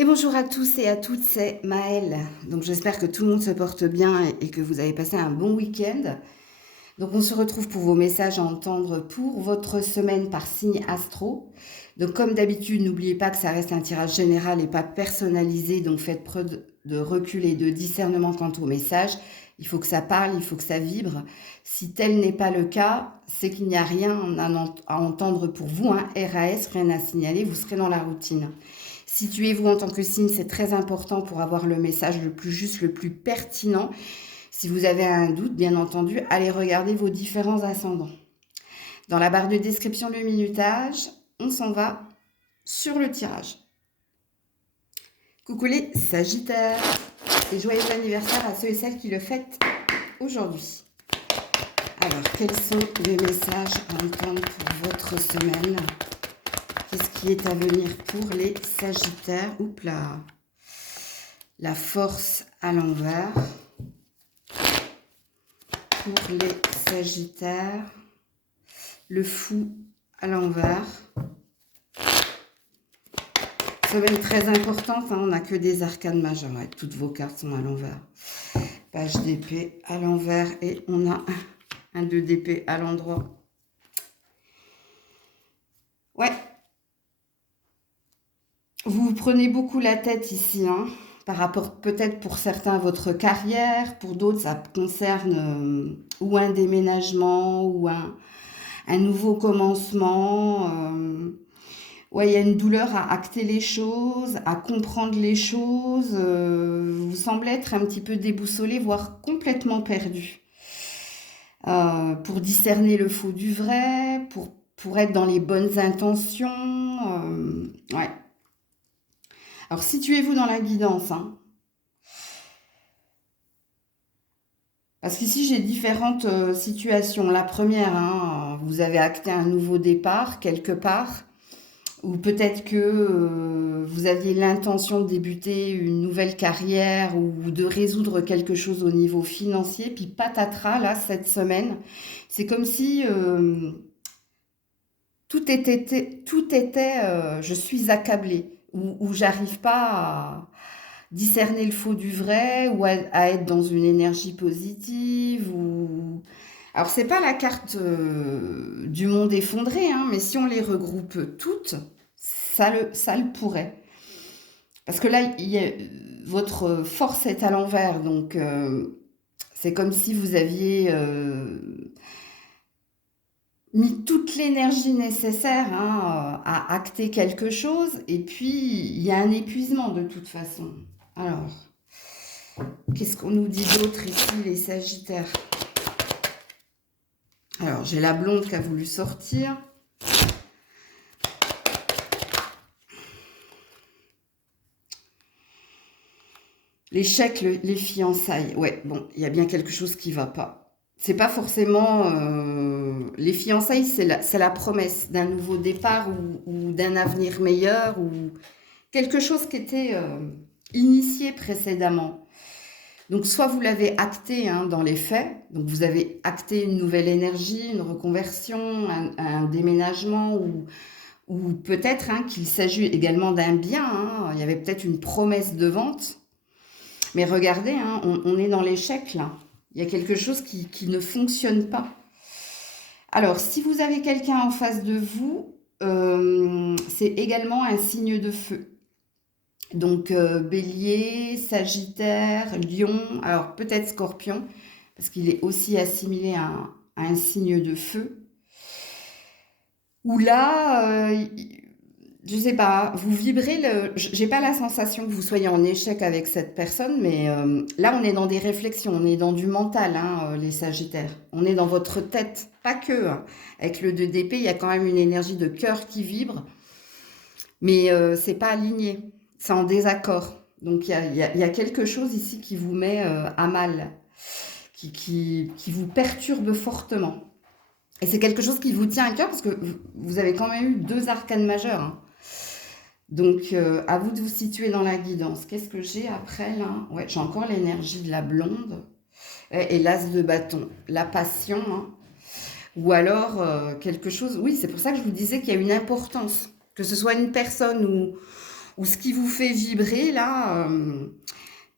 Et bonjour à tous et à toutes, c'est Maëlle. Donc j'espère que tout le monde se porte bien et que vous avez passé un bon week-end. Donc on se retrouve pour vos messages à entendre pour votre semaine par signe astro. Donc comme d'habitude, n'oubliez pas que ça reste un tirage général et pas personnalisé. Donc faites preuve de recul et de discernement quant au message. Il faut que ça parle, il faut que ça vibre. Si tel n'est pas le cas, c'est qu'il n'y a rien à entendre pour vous. RAS, rien à signaler, vous serez dans la routine. Situez-vous en tant que signe, c'est très important pour avoir le message le plus juste, le plus pertinent. Si vous avez un doute, bien entendu, allez regarder vos différents ascendants. Dans la barre de description du minutage, on s'en va sur le tirage. Coucou les Sagittaires et joyeux anniversaire à ceux et celles qui le fêtent aujourd'hui. Alors, quels sont les messages à entendre pour votre semaine ? Qu'est-ce qui est à venir pour les Sagittaires ? Oups là. La force à l'envers. Pour les Sagittaires. Le fou à l'envers. Semaine très importante, on n'a que des arcanes majeures. Ouais, toutes vos cartes sont à l'envers. Page d'épée à l'envers et on a un 2 d'épée à l'endroit. Ouais. Vous vous prenez beaucoup la tête ici, par rapport peut-être pour certains à votre carrière, pour d'autres ça concerne ou un déménagement ou un nouveau commencement. Ouais, il y a une douleur à acter les choses, à comprendre les choses. Vous semblez être un petit peu déboussolé, voire complètement perdu. Pour discerner le faux du vrai, pour être dans les bonnes intentions. Ouais. Alors, situez-vous dans la guidance. Parce qu'ici, j'ai différentes situations. La première, vous avez acté un nouveau départ quelque part. Ou peut-être que vous aviez l'intention de débuter une nouvelle carrière ou de résoudre quelque chose au niveau financier. Puis patatras, là, cette semaine, c'est comme si tout était je suis accablée. Ou j'arrive pas à discerner le faux du vrai ou à être dans une énergie positive ou alors c'est pas la carte du monde effondré, mais si on les regroupe toutes, ça le pourrait. Parce que là, votre force est à l'envers, donc c'est comme si vous aviez mis toute l'énergie nécessaire à acter quelque chose, et puis il y a un épuisement de toute façon. Alors, qu'est-ce qu'on nous dit d'autre ici, les Sagittaires ? Alors, j'ai la blonde qui a voulu sortir. L'échec, les fiançailles. Ouais, bon, il y a bien quelque chose qui va pas. C'est pas forcément... les fiançailles, c'est la promesse d'un nouveau départ ou d'un avenir meilleur ou quelque chose qui était initié précédemment. Donc, soit vous l'avez acté dans les faits, donc vous avez acté une nouvelle énergie, une reconversion, un déménagement, ou peut-être qu'il s'agit également d'un bien. Il y avait peut-être une promesse de vente. Mais regardez, on est dans l'échec là. Il y a quelque chose qui ne fonctionne pas. Alors, si vous avez quelqu'un en face de vous, c'est également un signe de feu. Donc, bélier, sagittaire, lion, alors peut-être scorpion, parce qu'il est aussi assimilé à un signe de feu. Où là, je sais pas, vous vibrez, j'ai pas la sensation que vous soyez en échec avec cette personne, mais là, on est dans des réflexions, on est dans du mental, les sagittaires. On est dans votre tête, pas que. Avec le 2 d'épée, il y a quand même une énergie de cœur qui vibre, mais c'est pas aligné. C'est en désaccord. Donc, il y a quelque chose ici qui vous met à mal, qui vous perturbe fortement. Et c'est quelque chose qui vous tient à cœur parce que vous avez quand même eu 2 arcanes majeures. Donc, à vous de vous situer dans la guidance. Qu'est-ce que j'ai après, là ? Ouais, j'ai encore l'énergie de la blonde et l'as de bâton. La passion, ou alors quelque chose... Oui, c'est pour ça que je vous disais qu'il y a une importance. Que ce soit une personne ou ce qui vous fait vibrer là,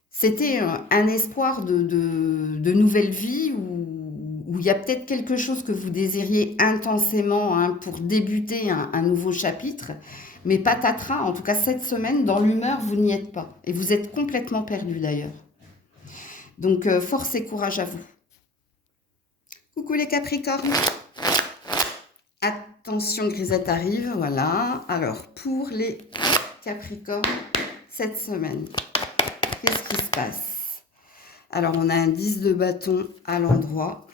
c'était un espoir de nouvelle vie, où il y a peut-être quelque chose que vous désiriez intensément, hein, pour débuter un nouveau chapitre, mais patatras, en tout cas cette semaine, dans l'humeur, vous n'y êtes pas. Et vous êtes complètement perdu d'ailleurs. Donc, force et courage à vous. Coucou les Capricornes. Attention, Grisette arrive, voilà. Alors, pour les Capricornes, cette semaine, qu'est-ce qui se passe? Alors, on a un 10 de bâton à l'endroit.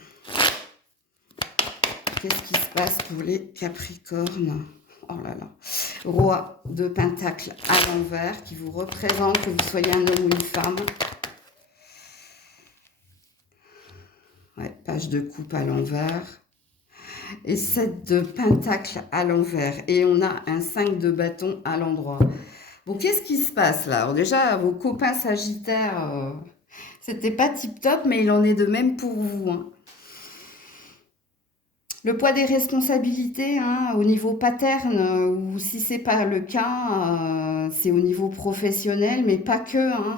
Qu'est-ce qui se passe pour les Capricornes? Oh là là. Roi de Pentacle à l'envers, qui vous représente, que vous soyez un homme ou une femme. Ouais, page de coupe à l'envers. Et 7 de Pentacle à l'envers. Et on a un 5 de bâton à l'endroit. Bon, qu'est-ce qui se passe là? Alors déjà, vos copains Sagittaires, c'était pas tip-top, mais il en est de même pour vous, hein. Le poids des responsabilités, hein, au niveau paterne, ou si c'est pas le cas, c'est au niveau professionnel, mais pas que, hein.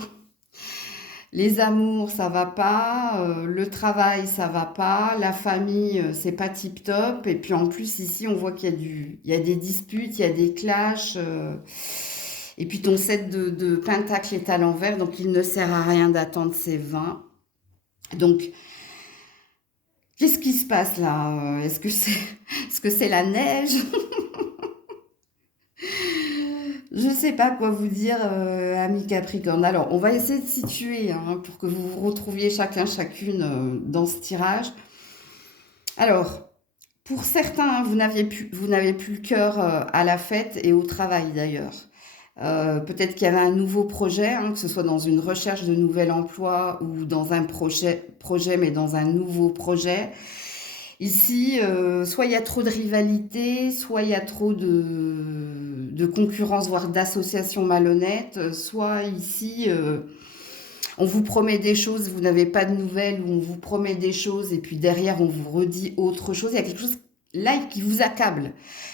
Les amours, ça va pas, le travail, ça va pas, la famille, c'est pas tip top. Et puis en plus ici, on voit qu'il y a il y a des disputes, il y a des clashs. Et puis ton 7 de Pentacle est à l'envers, donc il ne sert à rien d'attendre ses 20. Donc, qu'est-ce qui se passe là? Est-ce que c'est la neige? Je ne sais pas quoi vous dire, amis Capricorne. Alors, on va essayer de situer, hein, pour que vous vous retrouviez chacune dans ce tirage. Alors, pour certains, hein, vous n'avez plus le cœur à la fête et au travail d'ailleurs. Peut-être qu'il y avait un nouveau projet, hein, que ce soit dans une recherche de nouvel emploi ou dans un projet, mais dans un nouveau projet. Ici, soit il y a trop de rivalité, soit il y a trop de concurrence, voire d'associations malhonnêtes, soit ici, on vous promet des choses, vous n'avez pas de nouvelles, ou on vous promet des choses et puis derrière on vous redit autre chose. Il y a quelque chose là qui vous accable.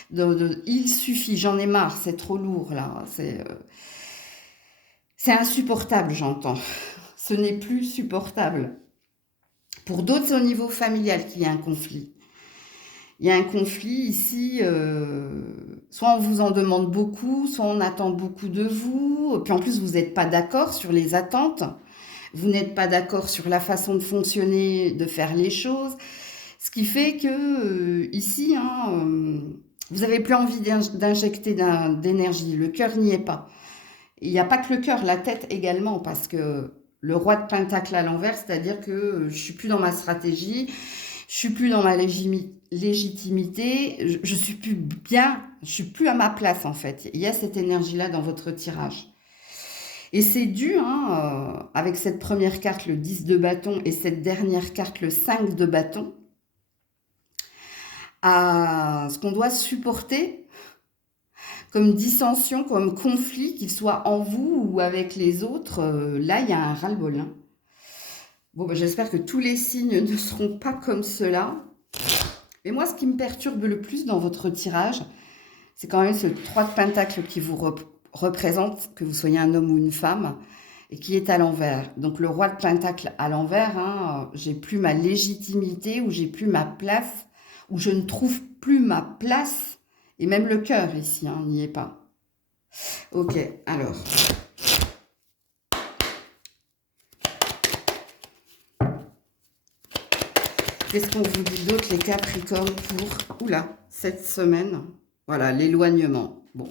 Il suffit, j'en ai marre, c'est trop lourd là, c'est insupportable, j'entends. Ce n'est plus supportable. Pour d'autres, c'est au niveau familial qu'il y a un conflit. Il y a un conflit ici, soit on vous en demande beaucoup, soit on attend beaucoup de vous, puis en plus vous n'êtes pas d'accord sur les attentes, vous n'êtes pas d'accord sur la façon de fonctionner, de faire les choses, ce qui fait que ici, hein, vous n'avez plus envie d'injecter d'énergie, le cœur n'y est pas. Il n'y a pas que le cœur, la tête également, parce que le roi de Pentacle à l'envers, c'est-à-dire que je suis plus dans ma stratégie, je suis plus dans ma légitimité, je suis plus bien, je suis plus à ma place en fait. Il y a cette énergie-là dans votre tirage. Et c'est dû, hein, avec cette première carte, le 10 de bâton, et cette dernière carte, le 5 de bâton, à ce qu'on doit supporter comme dissension, comme conflit, qu'il soit en vous ou avec les autres. Là, il y a un ras-le-bol, hein. Bon, ben, j'espère que tous les signes ne seront pas comme cela. Et moi, ce qui me perturbe le plus dans votre tirage, c'est quand même ce 3 de Pentacle qui vous représente, que vous soyez un homme ou une femme, et qui est à l'envers. Donc le roi de Pentacle à l'envers, hein, j'ai plus ma légitimité, ou j'ai plus ma place, ou je ne trouve plus ma place, et même le cœur ici, hein, n'y est pas. Ok, alors... Qu'est-ce qu'on vous dit d'autre, les Capricornes, pour cette semaine? Voilà, l'éloignement. Bon.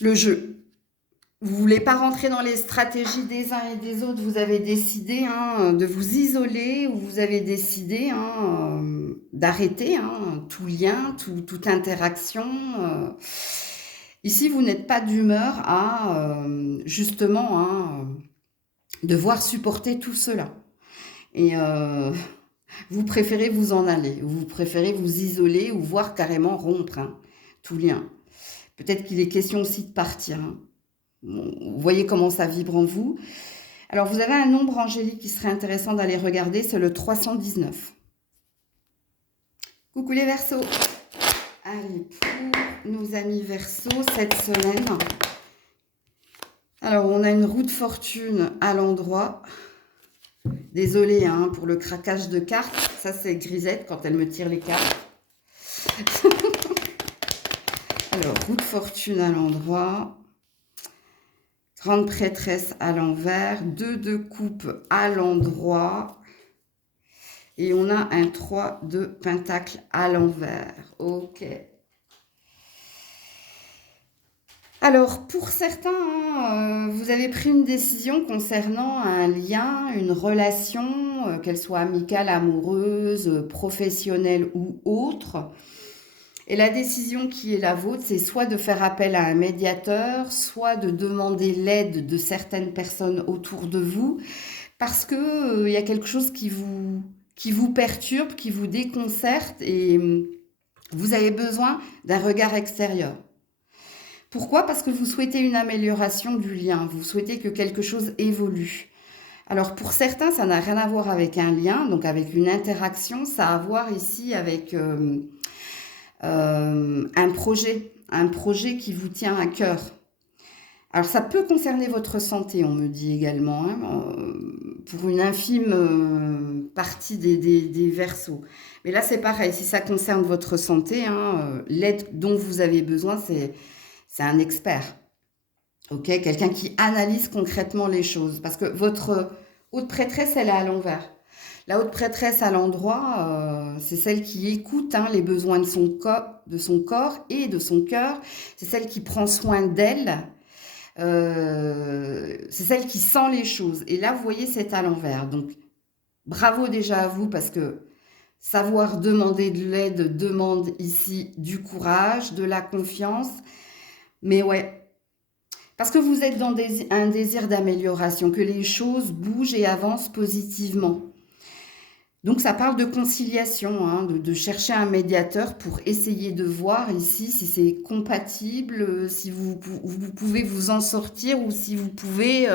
Le jeu. Vous ne voulez pas rentrer dans les stratégies des uns et des autres. Vous avez décidé, hein, de vous isoler, ou vous avez décidé, hein, d'arrêter, hein, tout lien, toute interaction. Ici, vous n'êtes pas d'humeur à, justement, hein, devoir supporter tout cela. Et vous préférez vous en aller, vous préférez vous isoler, ou voire carrément rompre, hein, tout lien. Peut-être qu'il est question aussi de partir, hein. Vous voyez comment ça vibre en vous. Alors, vous avez un nombre angélique qui serait intéressant d'aller regarder, c'est le 319. Coucou les Verseaux. Allez, pour nos amis Verseau, cette semaine. Alors, on a une roue de fortune à l'endroit. Désolée hein, pour le craquage de cartes. Ça, c'est Grisette quand elle me tire les cartes. Alors, roue de fortune à l'endroit. Grande prêtresse à l'envers. 2 de coupe à l'endroit. Et on a un 3 de pentacle à l'envers. Ok. Alors, pour certains, hein, vous avez pris une décision concernant un lien, une relation, qu'elle soit amicale, amoureuse, professionnelle ou autre. Et la décision qui est la vôtre, c'est soit de faire appel à un médiateur, soit de demander l'aide de certaines personnes autour de vous, parce que y a quelque chose qui vous perturbe, qui vous déconcerte, et vous avez besoin d'un regard extérieur. Pourquoi? Parce que vous souhaitez une amélioration du lien, vous souhaitez que quelque chose évolue. Alors pour certains, ça n'a rien à voir avec un lien, donc avec une interaction, ça a à voir ici avec un projet qui vous tient à cœur. Alors ça peut concerner votre santé, on me dit également, hein, pour une infime partie des Verseaux. Mais là c'est pareil, si ça concerne votre santé, hein, l'aide dont vous avez besoin, c'est un expert, ok? Quelqu'un qui analyse concrètement les choses. Parce que votre haute prêtresse, elle est à l'envers. La haute prêtresse à l'endroit, c'est celle qui écoute hein, les besoins de son corps et de son cœur. C'est celle qui prend soin d'elle. C'est celle qui sent les choses. Et là, vous voyez, c'est à l'envers. Donc, bravo déjà à vous parce que savoir demander de l'aide demande ici du courage, de la confiance. Mais ouais, parce que vous êtes dans un désir d'amélioration, que les choses bougent et avancent positivement. Donc ça parle de conciliation, hein, de chercher un médiateur pour essayer de voir ici si c'est compatible, si vous pouvez vous en sortir ou si vous pouvez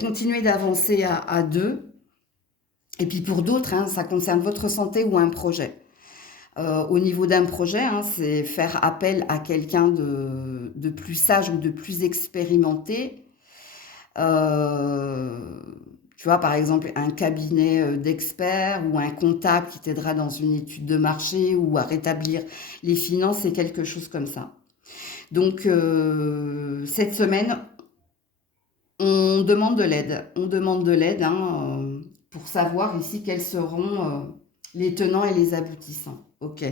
continuer d'avancer à deux. Et puis pour d'autres, hein, ça concerne votre santé ou un projet. Au niveau d'un projet, hein, c'est faire appel à quelqu'un de plus sage ou de plus expérimenté. Tu vois, par exemple, un cabinet d'experts ou un comptable qui t'aidera dans une étude de marché ou à rétablir les finances, c'est quelque chose comme ça. Donc, cette semaine, on demande de l'aide. On demande de l'aide hein, pour savoir ici quels seront les tenants et les aboutissants. Ok.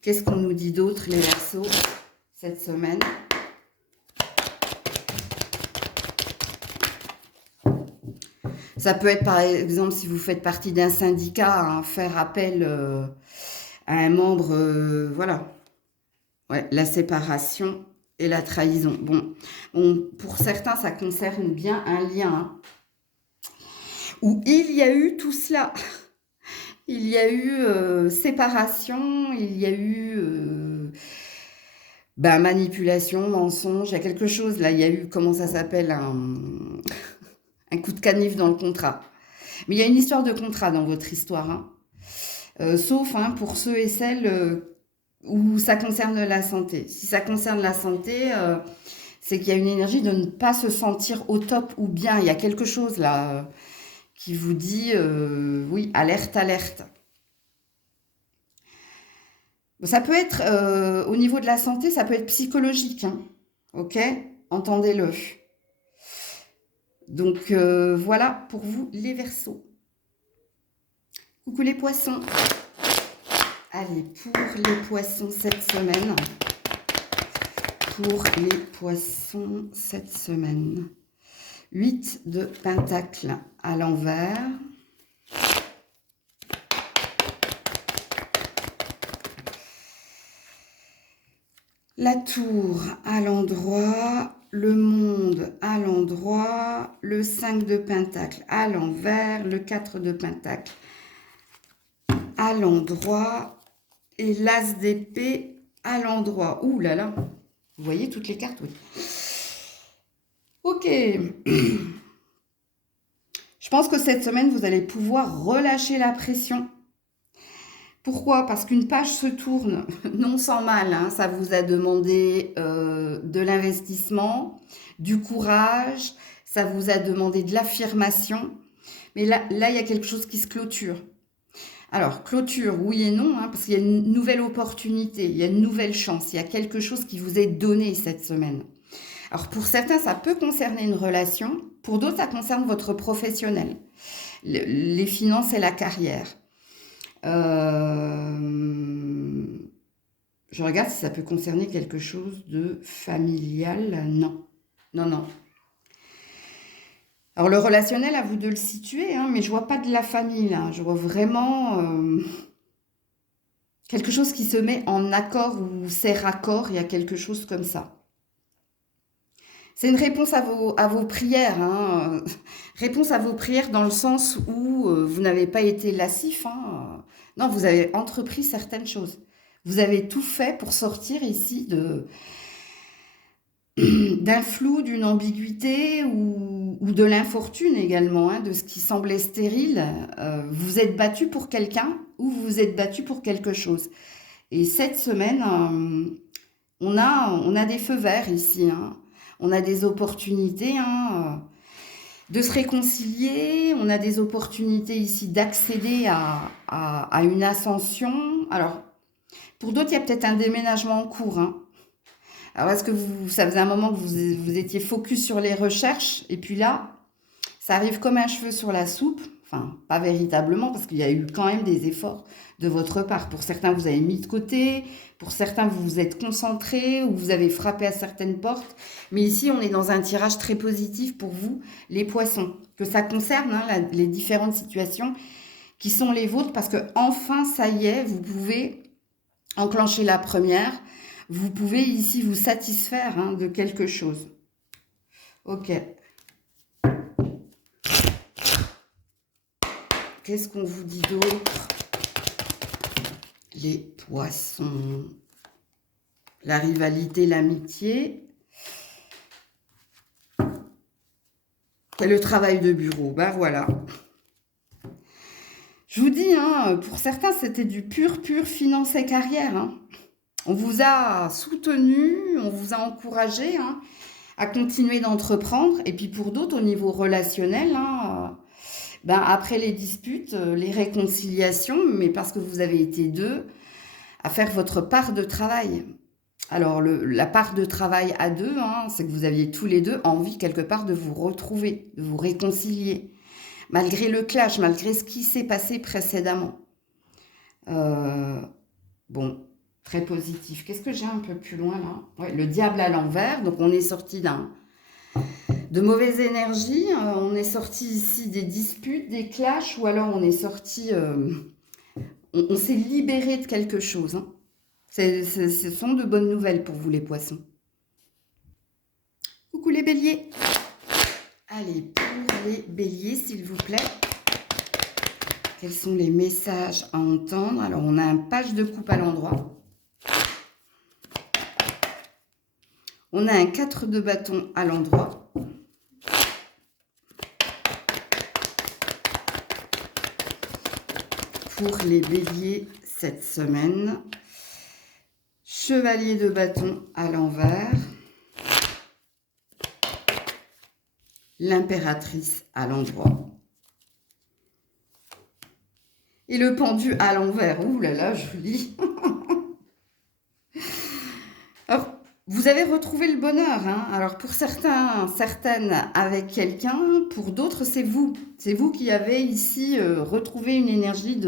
Qu'est-ce qu'on nous dit d'autre, les Verseaux, cette semaine? Ça peut être, par exemple, si vous faites partie d'un syndicat, hein, faire appel à un membre, voilà. Ouais, la séparation et la trahison. Bon, pour certains, ça concerne bien un lien hein, où il y a eu tout cela. Il y a eu séparation, il y a eu manipulation, mensonge. Il y a quelque chose là. Il y a eu, comment ça s'appelle, un coup de canif dans le contrat. Mais il y a une histoire de contrat dans votre histoire. Hein. Sauf hein, pour ceux et celles où ça concerne la santé. Si ça concerne la santé, c'est qu'il y a une énergie de ne pas se sentir au top ou bien. Il y a quelque chose là qui vous dit, oui, alerte, alerte. Ça peut être, au niveau de la santé, ça peut être psychologique. Hein, ok? Entendez-le. Donc, voilà pour vous les Verseaux. Coucou les poissons. Allez, pour les poissons cette semaine. Pour les poissons cette semaine. 8 de pentacle à l'envers. La tour à l'endroit. Le monde à l'endroit. Le 5 de pentacle à l'envers. Le 4 de pentacle à l'endroit. Et l'as d'épée à l'endroit. Ouh là là. Vous voyez toutes les cartes, oui. Ok. Je pense que cette semaine, vous allez pouvoir relâcher la pression. Pourquoi? Parce qu'une page se tourne, non sans mal, hein. Ça vous a demandé de l'investissement, du courage, ça vous a demandé de l'affirmation. Mais là, il y a quelque chose qui se clôture. Alors, clôture, oui et non, hein, parce qu'il y a une nouvelle opportunité, il y a une nouvelle chance, il y a quelque chose qui vous est donné cette semaine. Alors, pour certains, ça peut concerner une relation, pour d'autres, ça concerne votre professionnel, les finances et la carrière. Euh, je regarde si ça peut concerner quelque chose de familial. Non, non, non. Alors, le relationnel, à vous de le situer, hein, mais je vois pas de la famille là. Je vois vraiment quelque chose qui se met en accord ou c'est raccord. Il y a quelque chose comme ça. C'est une réponse à vos prières, hein. Réponse à vos prières dans le sens où vous n'avez pas été lascif, hein. Non, vous avez entrepris certaines choses. Vous avez tout fait pour sortir ici d'un flou, d'une ambiguïté ou de l'infortune également, hein, de ce qui semblait stérile. Vous êtes battu pour quelqu'un ou vous vous êtes battu pour quelque chose. Et cette semaine, on a des feux verts ici, hein. On a des opportunités, hein, de se réconcilier. On a des opportunités ici d'accéder à une ascension. Alors, pour d'autres, il y a peut-être un déménagement en cours, hein. Alors, est-ce que ça faisait un moment que vous étiez focus sur les recherches et puis là, ça arrive comme un cheveu sur la soupe. Enfin, pas véritablement, parce qu'il y a eu quand même des efforts de votre part. Pour certains, vous avez mis de côté. Pour certains, vous vous êtes concentré ou vous avez frappé à certaines portes. Mais ici, on est dans un tirage très positif pour vous, les poissons. Que ça concerne, hein, les différentes situations qui sont les vôtres, parce que enfin, ça y est, vous pouvez enclencher la première. Vous pouvez ici vous satisfaire, hein, de quelque chose. Ok. Qu'est-ce qu'on vous dit d'autre? Les poissons. La rivalité, l'amitié. Et le travail de bureau. Ben voilà. Je vous dis, hein, pour certains, c'était du pur finance et carrière, hein. On vous a soutenu, on vous a encouragé, hein, à continuer d'entreprendre. Et puis pour d'autres, au niveau relationnel, hein, ben après les disputes, les réconciliations, mais parce que vous avez été deux, à faire votre part de travail. Alors, la part de travail à deux, hein, c'est que vous aviez tous les deux envie quelque part de vous retrouver, de vous réconcilier, malgré le clash, malgré ce qui s'est passé précédemment. Euh, bon, très positif. Qu'est-ce que j'ai un peu plus loin là? Ouais, le diable à l'envers. Donc, on est sorti de mauvaises énergies. On est sorti ici des disputes, des clashs, ou alors on est sorti, on s'est libéré de quelque chose, hein. Ce sont de bonnes nouvelles pour vous les poissons. Coucou les béliers. Allez, pour les béliers, s'il vous plaît. Quels sont les messages à entendre? Alors, on a un page de coupe à l'endroit. On a un 4 de bâton à l'endroit. Pour les béliers cette semaine. Chevalier de bâton à l'envers. L'impératrice à l'endroit. Et le pendu à l'envers. Ouh là là, joli. Alors, vous avez retrouvé le bonheur, hein. Alors, pour certains, certaines avec quelqu'un, pour d'autres, c'est vous. C'est vous qui avez ici retrouvé une énergie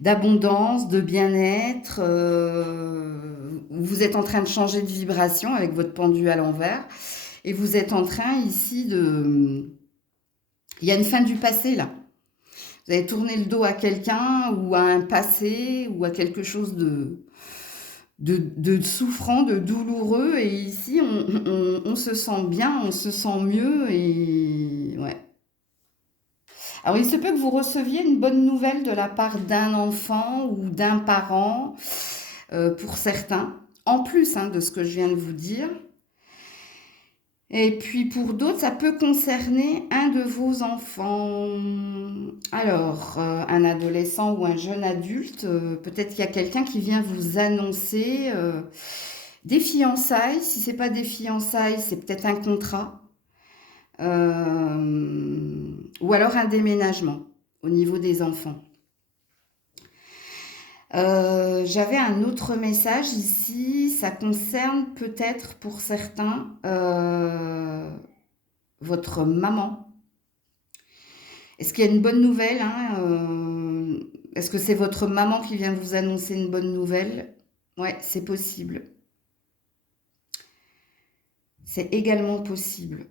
d'abondance, de bien-être. Vous êtes en train de changer de vibration avec votre pendu à l'envers. Et vous êtes en train ici de... Il y a une fin du passé, là. Vous avez tourné le dos à quelqu'un ou à un passé ou à quelque chose de souffrant, de douloureux. Et ici, on se sent bien, on se sent mieux. Et ouais. Alors, il se peut que vous receviez une bonne nouvelle de la part d'un enfant ou d'un parent, pour certains. En plus, hein, de ce que je viens de vous dire. Et puis pour d'autres, ça peut concerner un de vos enfants. Alors, un adolescent ou un jeune adulte, peut-être qu'il y a quelqu'un qui vient vous annoncer des fiançailles. Si c'est pas des fiançailles, c'est peut-être un contrat. Ou alors un déménagement au niveau des enfants. J'avais un autre message ici, ça concerne peut-être pour certains votre maman. Est-ce qu'il y a une bonne nouvelle, hein, est-ce que c'est votre maman qui vient vous annoncer une bonne nouvelle? Ouais, c'est possible. C'est également possible.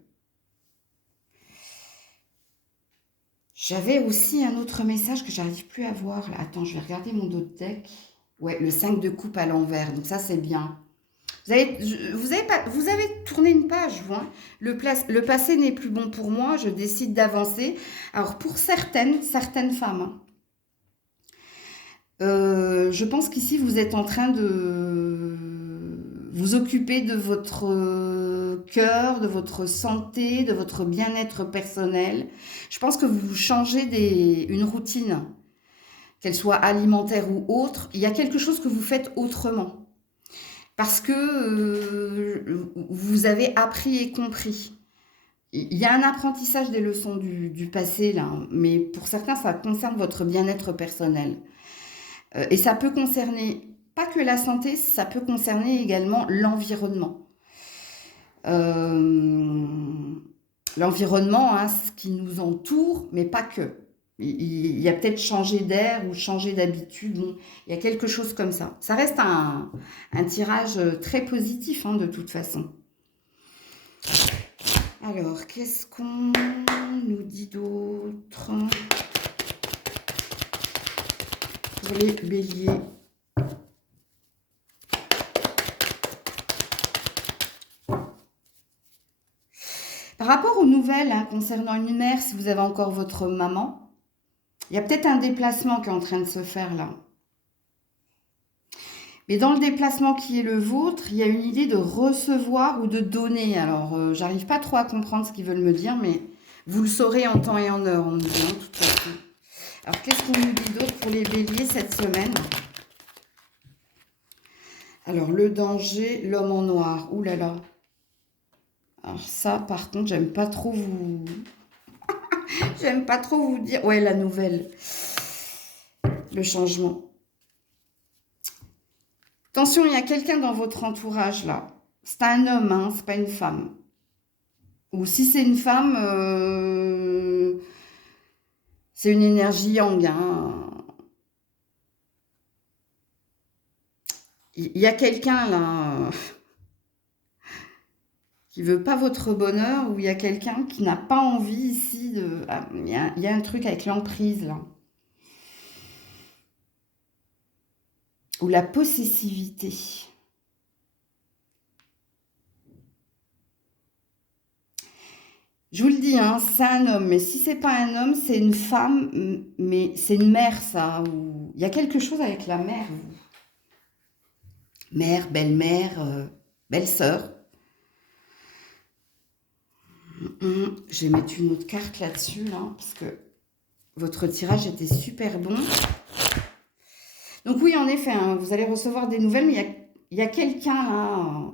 J'avais aussi un autre message que j'arrive plus à voir là. Attends, je vais regarder mon autre deck. Ouais, le 5 de coupe à l'envers. Donc ça, c'est bien. Vous avez tourné une page, vous, hein. Le passé n'est plus bon pour moi. Je décide d'avancer. Alors pour certaines femmes, hein, je pense qu'ici, vous êtes en train de vous occuper de votre cœur, de votre santé, de votre bien-être personnel. Je pense que vous changez une routine, qu'elle soit alimentaire ou autre. Il y a quelque chose que vous faites autrement. Parce que vous avez appris et compris. Il y a un apprentissage des leçons du passé, là, hein, mais pour certains, ça concerne votre bien-être personnel. Et ça peut concerner pas que la santé, ça peut concerner également l'environnement. L'environnement, hein, ce qui nous entoure, mais pas que. Il y a peut-être changé d'air ou changé d'habitude. Bon, il y a quelque chose comme ça. Ça reste un tirage très positif, hein, de toute façon. Alors, qu'est-ce qu'on nous dit d'autre pour les béliers? Par rapport aux nouvelles, hein, concernant une mère, si vous avez encore votre maman, il y a peut-être un déplacement qui est en train de se faire là. Mais dans le déplacement qui est le vôtre, il y a une idée de recevoir ou de donner. Alors, j'arrive pas trop à comprendre ce qu'ils veulent me dire, mais vous le saurez en temps et en heure, on me dit, hein, de toute façon. Alors, qu'est-ce qu'on nous dit d'autre pour les béliers cette semaine? Alors, le danger, l'homme en noir. Ouh là là. Alors ça, par contre, j'aime pas trop vous... J'aime pas trop vous dire... Ouais, la nouvelle. Le changement. Attention, il y a quelqu'un dans votre entourage, là. C'est un homme, hein, c'est pas une femme. Ou si c'est une femme, c'est une énergie yang, hein. Il y a quelqu'un, là, qui veut pas votre bonheur, ou il y a quelqu'un qui n'a pas envie ici de... Ah, il y a un truc avec l'emprise, là. Ou la possessivité. Je vous le dis, hein, c'est un homme, mais si c'est pas un homme, c'est une femme, mais c'est une mère, ça. Ou... Il y a quelque chose avec la mère, vous. Mère, belle-mère, belle-sœur. Je vais mettre une autre carte là-dessus, là, parce que votre tirage était super bon. Donc oui, en effet, hein, vous allez recevoir des nouvelles, mais il y a quelqu'un là...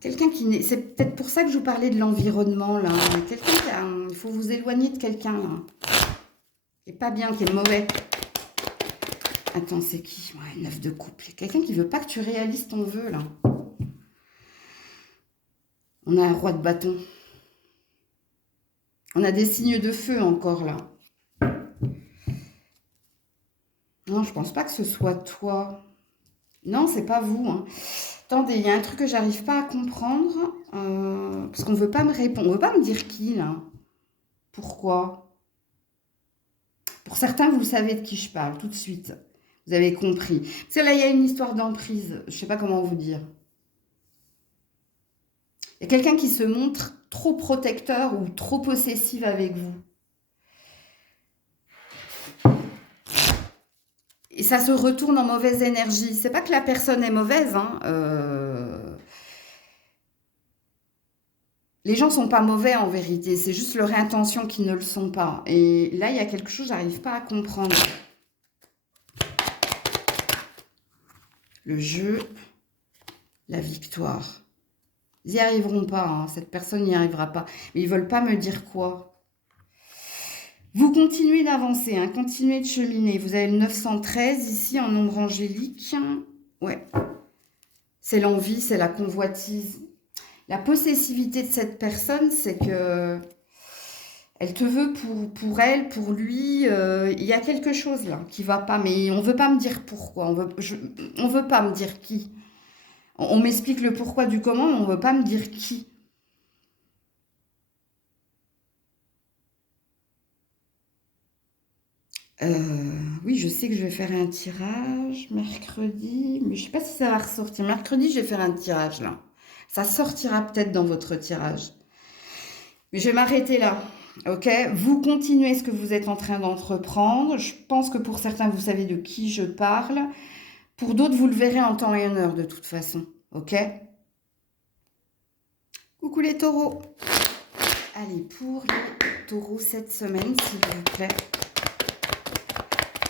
Quelqu'un qui n'est... C'est peut-être pour ça que je vous parlais de l'environnement, là. Quelqu'un qui a... Il faut vous éloigner de quelqu'un, là. Qui est pas bien, qui est mauvais. Attends, c'est qui? Ouais, 9 de couple. Il y a quelqu'un qui veut pas que tu réalises ton vœu, là. On a un roi de bâton. On a des signes de feu encore, là. Non, je pense pas que ce soit toi. Non, c'est pas vous, hein. Attendez, il y a un truc que j'arrive pas à comprendre. Parce qu'on veut pas me répondre. On veut pas me dire qui, là. Pourquoi? Pour certains, vous savez de qui je parle, tout de suite. Vous avez compris. Parce que là, il y a une histoire d'emprise. Je sais pas comment vous dire. Il y a quelqu'un qui se montre trop protecteur ou trop possessif avec vous. Et ça se retourne en mauvaise énergie. C'est pas que la personne est mauvaise, hein. les gens sont pas mauvais en vérité, c'est juste leur intention qui ne le sont pas. Et là, il y a quelque chose, j'arrive pas à comprendre. Le jeu, la victoire. Ils n'y arriveront pas, hein. Cette personne n'y arrivera pas. Mais ils veulent pas me dire quoi. Vous continuez d'avancer, hein, continuez de cheminer. Vous avez le 913 ici en nombre angélique. Ouais. C'est l'envie, c'est la convoitise. La possessivité de cette personne, c'est que elle te veut pour elle, pour lui. Il y a quelque chose là qui va pas, mais on veut pas me dire pourquoi. On veut pas me dire qui. On m'explique le pourquoi du comment, mais on veut pas me dire qui. Oui, je sais que je vais faire un tirage mercredi, mais je sais pas si ça va ressortir. Mercredi, je vais faire un tirage là. Ça sortira peut-être dans votre tirage. Mais je vais m'arrêter là. Ok? Vous continuez ce que vous êtes en train d'entreprendre. Je pense que pour certains, vous savez de qui je parle. Pour d'autres, vous le verrez en temps et en heure de toute façon. Ok? Coucou les taureaux. Allez, pour les taureaux cette semaine, s'il vous plaît.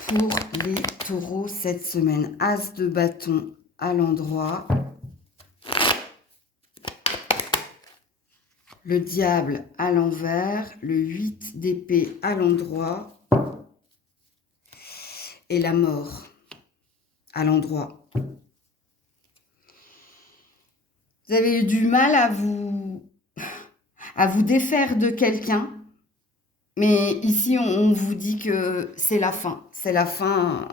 Pour les taureaux cette semaine, As de bâton à l'endroit, le diable à l'envers, le 8 d'épée à l'endroit et la mort à l'endroit. Vous avez eu du mal à vous défaire de quelqu'un, mais ici on vous dit que c'est la fin. C'est la fin.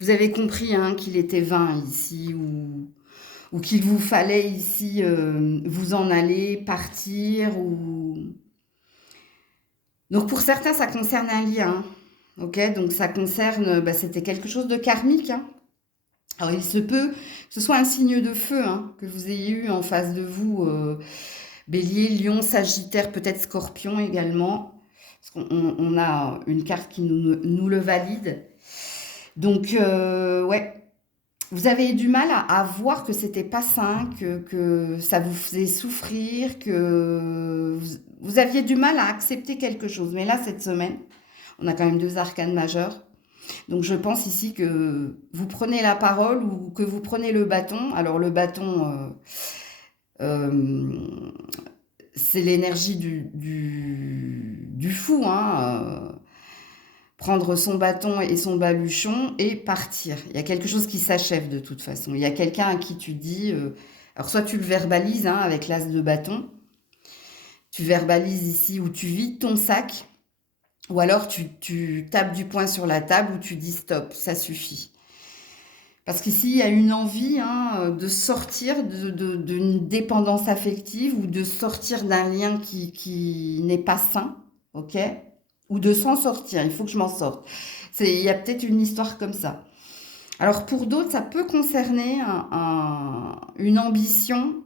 Vous avez compris hein, qu'il était vain ici, ou qu'il vous fallait ici vous en aller, partir. Donc pour certains, ça concerne un lien. Ok, donc ça concerne, c'était quelque chose de karmique. Hein. Alors il se peut que ce soit un signe de feu hein, que vous ayez eu en face de vous. Bélier, Lion, Sagittaire, peut-être Scorpion également. Parce qu'on a une carte qui nous le valide. Donc, ouais, vous avez eu du mal à voir que c'était pas sain, que ça vous faisait souffrir, que vous aviez du mal à accepter quelque chose. Mais là, cette semaine, on a quand même 2 arcanes majeures. Donc, je pense ici que vous prenez la parole ou que vous prenez le bâton. Alors, le bâton, c'est l'énergie du fou, hein. Prendre son bâton et son baluchon et partir. Il y a quelque chose qui s'achève de toute façon. Il y a quelqu'un à qui tu dis... alors soit tu le verbalises hein, avec l'as de bâton, tu verbalises ici ou tu vides ton sac, ou alors tu tapes du poing sur la table ou tu dis stop, ça suffit. Parce qu'ici, il y a une envie hein, de sortir d'une dépendance affective ou de sortir d'un lien qui n'est pas sain, ok? Ou de s'en sortir, il faut que je m'en sorte. Il y a peut-être une histoire comme ça. Alors pour d'autres, ça peut concerner une ambition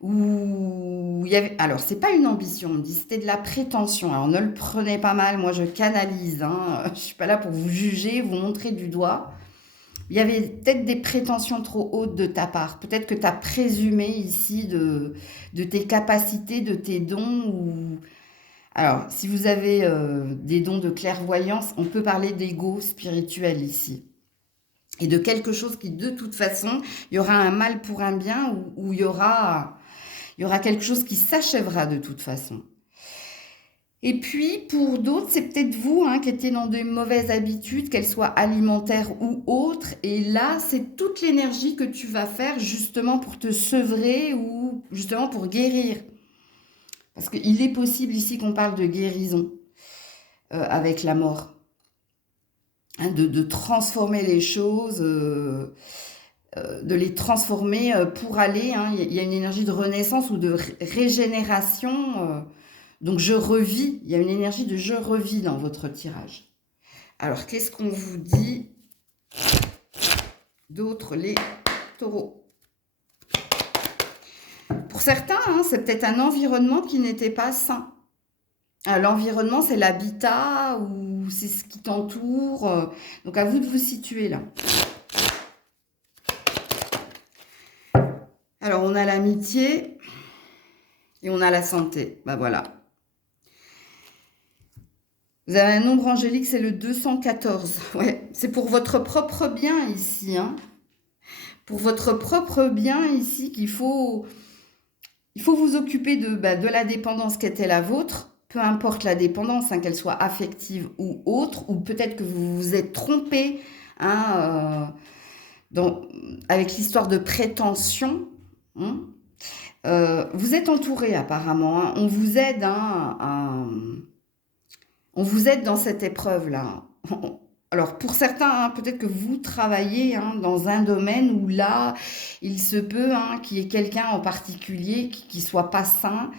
où il y avait... Alors c'est pas une ambition, on me dit c'était de la prétention. Alors ne le prenez pas mal, moi je canalise. Hein. Je suis pas là pour vous juger, vous montrer du doigt. Il y avait peut-être des prétentions trop hautes de ta part. Peut-être que tu as présumé ici de tes capacités, de tes dons. Alors, si vous avez des dons de clairvoyance, on peut parler d'ego spirituel ici. Et de quelque chose qui, de toute façon, il y aura un mal pour un bien ou il y aura quelque chose qui s'achèvera de toute façon. Et puis, pour d'autres, c'est peut-être vous hein, qui étiez dans de mauvaises habitudes, qu'elles soient alimentaires ou autres. Et là, c'est toute l'énergie que tu vas faire justement pour te sevrer ou justement pour guérir. Parce qu'il est possible ici qu'on parle de guérison avec la mort. Hein, de transformer les choses, de les transformer pour aller. Hein, il y a une énergie de renaissance ou de régénération. Donc je revis, il y a une énergie de je revis dans votre tirage. Alors qu'est-ce qu'on vous dit d'autre les taureaux? Pour certains, hein, c'est peut-être un environnement qui n'était pas sain. L'environnement, c'est l'habitat ou c'est ce qui t'entoure. Donc à vous de vous situer là. Alors on a l'amitié. Et on a la santé. Bah voilà. Vous avez un nombre angélique, c'est le 214. Ouais, c'est pour votre propre bien ici, hein. Pour votre propre bien ici il faut vous occuper de la dépendance qu'était la vôtre, peu importe la dépendance, hein, qu'elle soit affective ou autre, ou peut-être que vous vous êtes trompé, hein, dans, avec l'histoire de prétention. Hein. Vous êtes entouré apparemment, hein. On vous aide, hein, on vous aide dans cette épreuve-là. Alors pour certains, hein, peut-être que vous travaillez, hein, dans un domaine où là, il se peut, hein, qu'il y ait quelqu'un en particulier qui soit pas sain,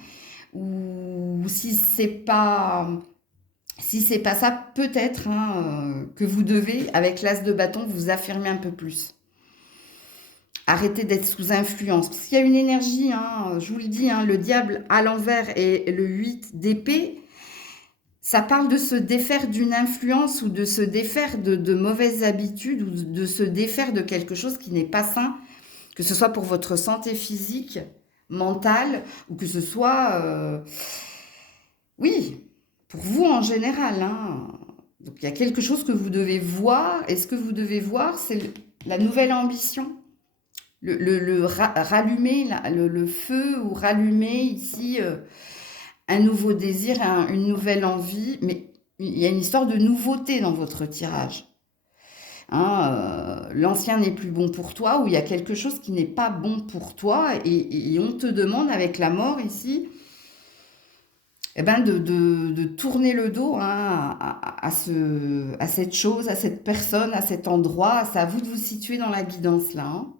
ou si c'est pas ça, peut-être, hein, que vous devez, avec l'as de bâton, vous affirmer un peu plus. Arrêtez d'être sous influence. Parce qu'il y a une énergie, hein, je vous le dis, hein, le diable à l'envers et le 8 d'épée, ça parle de se défaire d'une influence ou de se défaire de mauvaises habitudes ou de se défaire de quelque chose qui n'est pas sain, que ce soit pour votre santé physique, mentale, ou que ce soit, oui, pour vous en général, hein. Donc il y a quelque chose que vous devez voir, et ce que vous devez voir, c'est la nouvelle ambition. Rallumer le feu ou rallumer ici un nouveau désir, une nouvelle envie, mais il y a une histoire de nouveauté dans votre tirage. Hein, l'ancien n'est plus bon pour toi, ou il y a quelque chose qui n'est pas bon pour toi, et on te demande avec la mort ici, eh ben de tourner le dos, hein, à cette chose, à cette personne, à cet endroit. C'est à vous de vous situer dans la guidance là. Hein.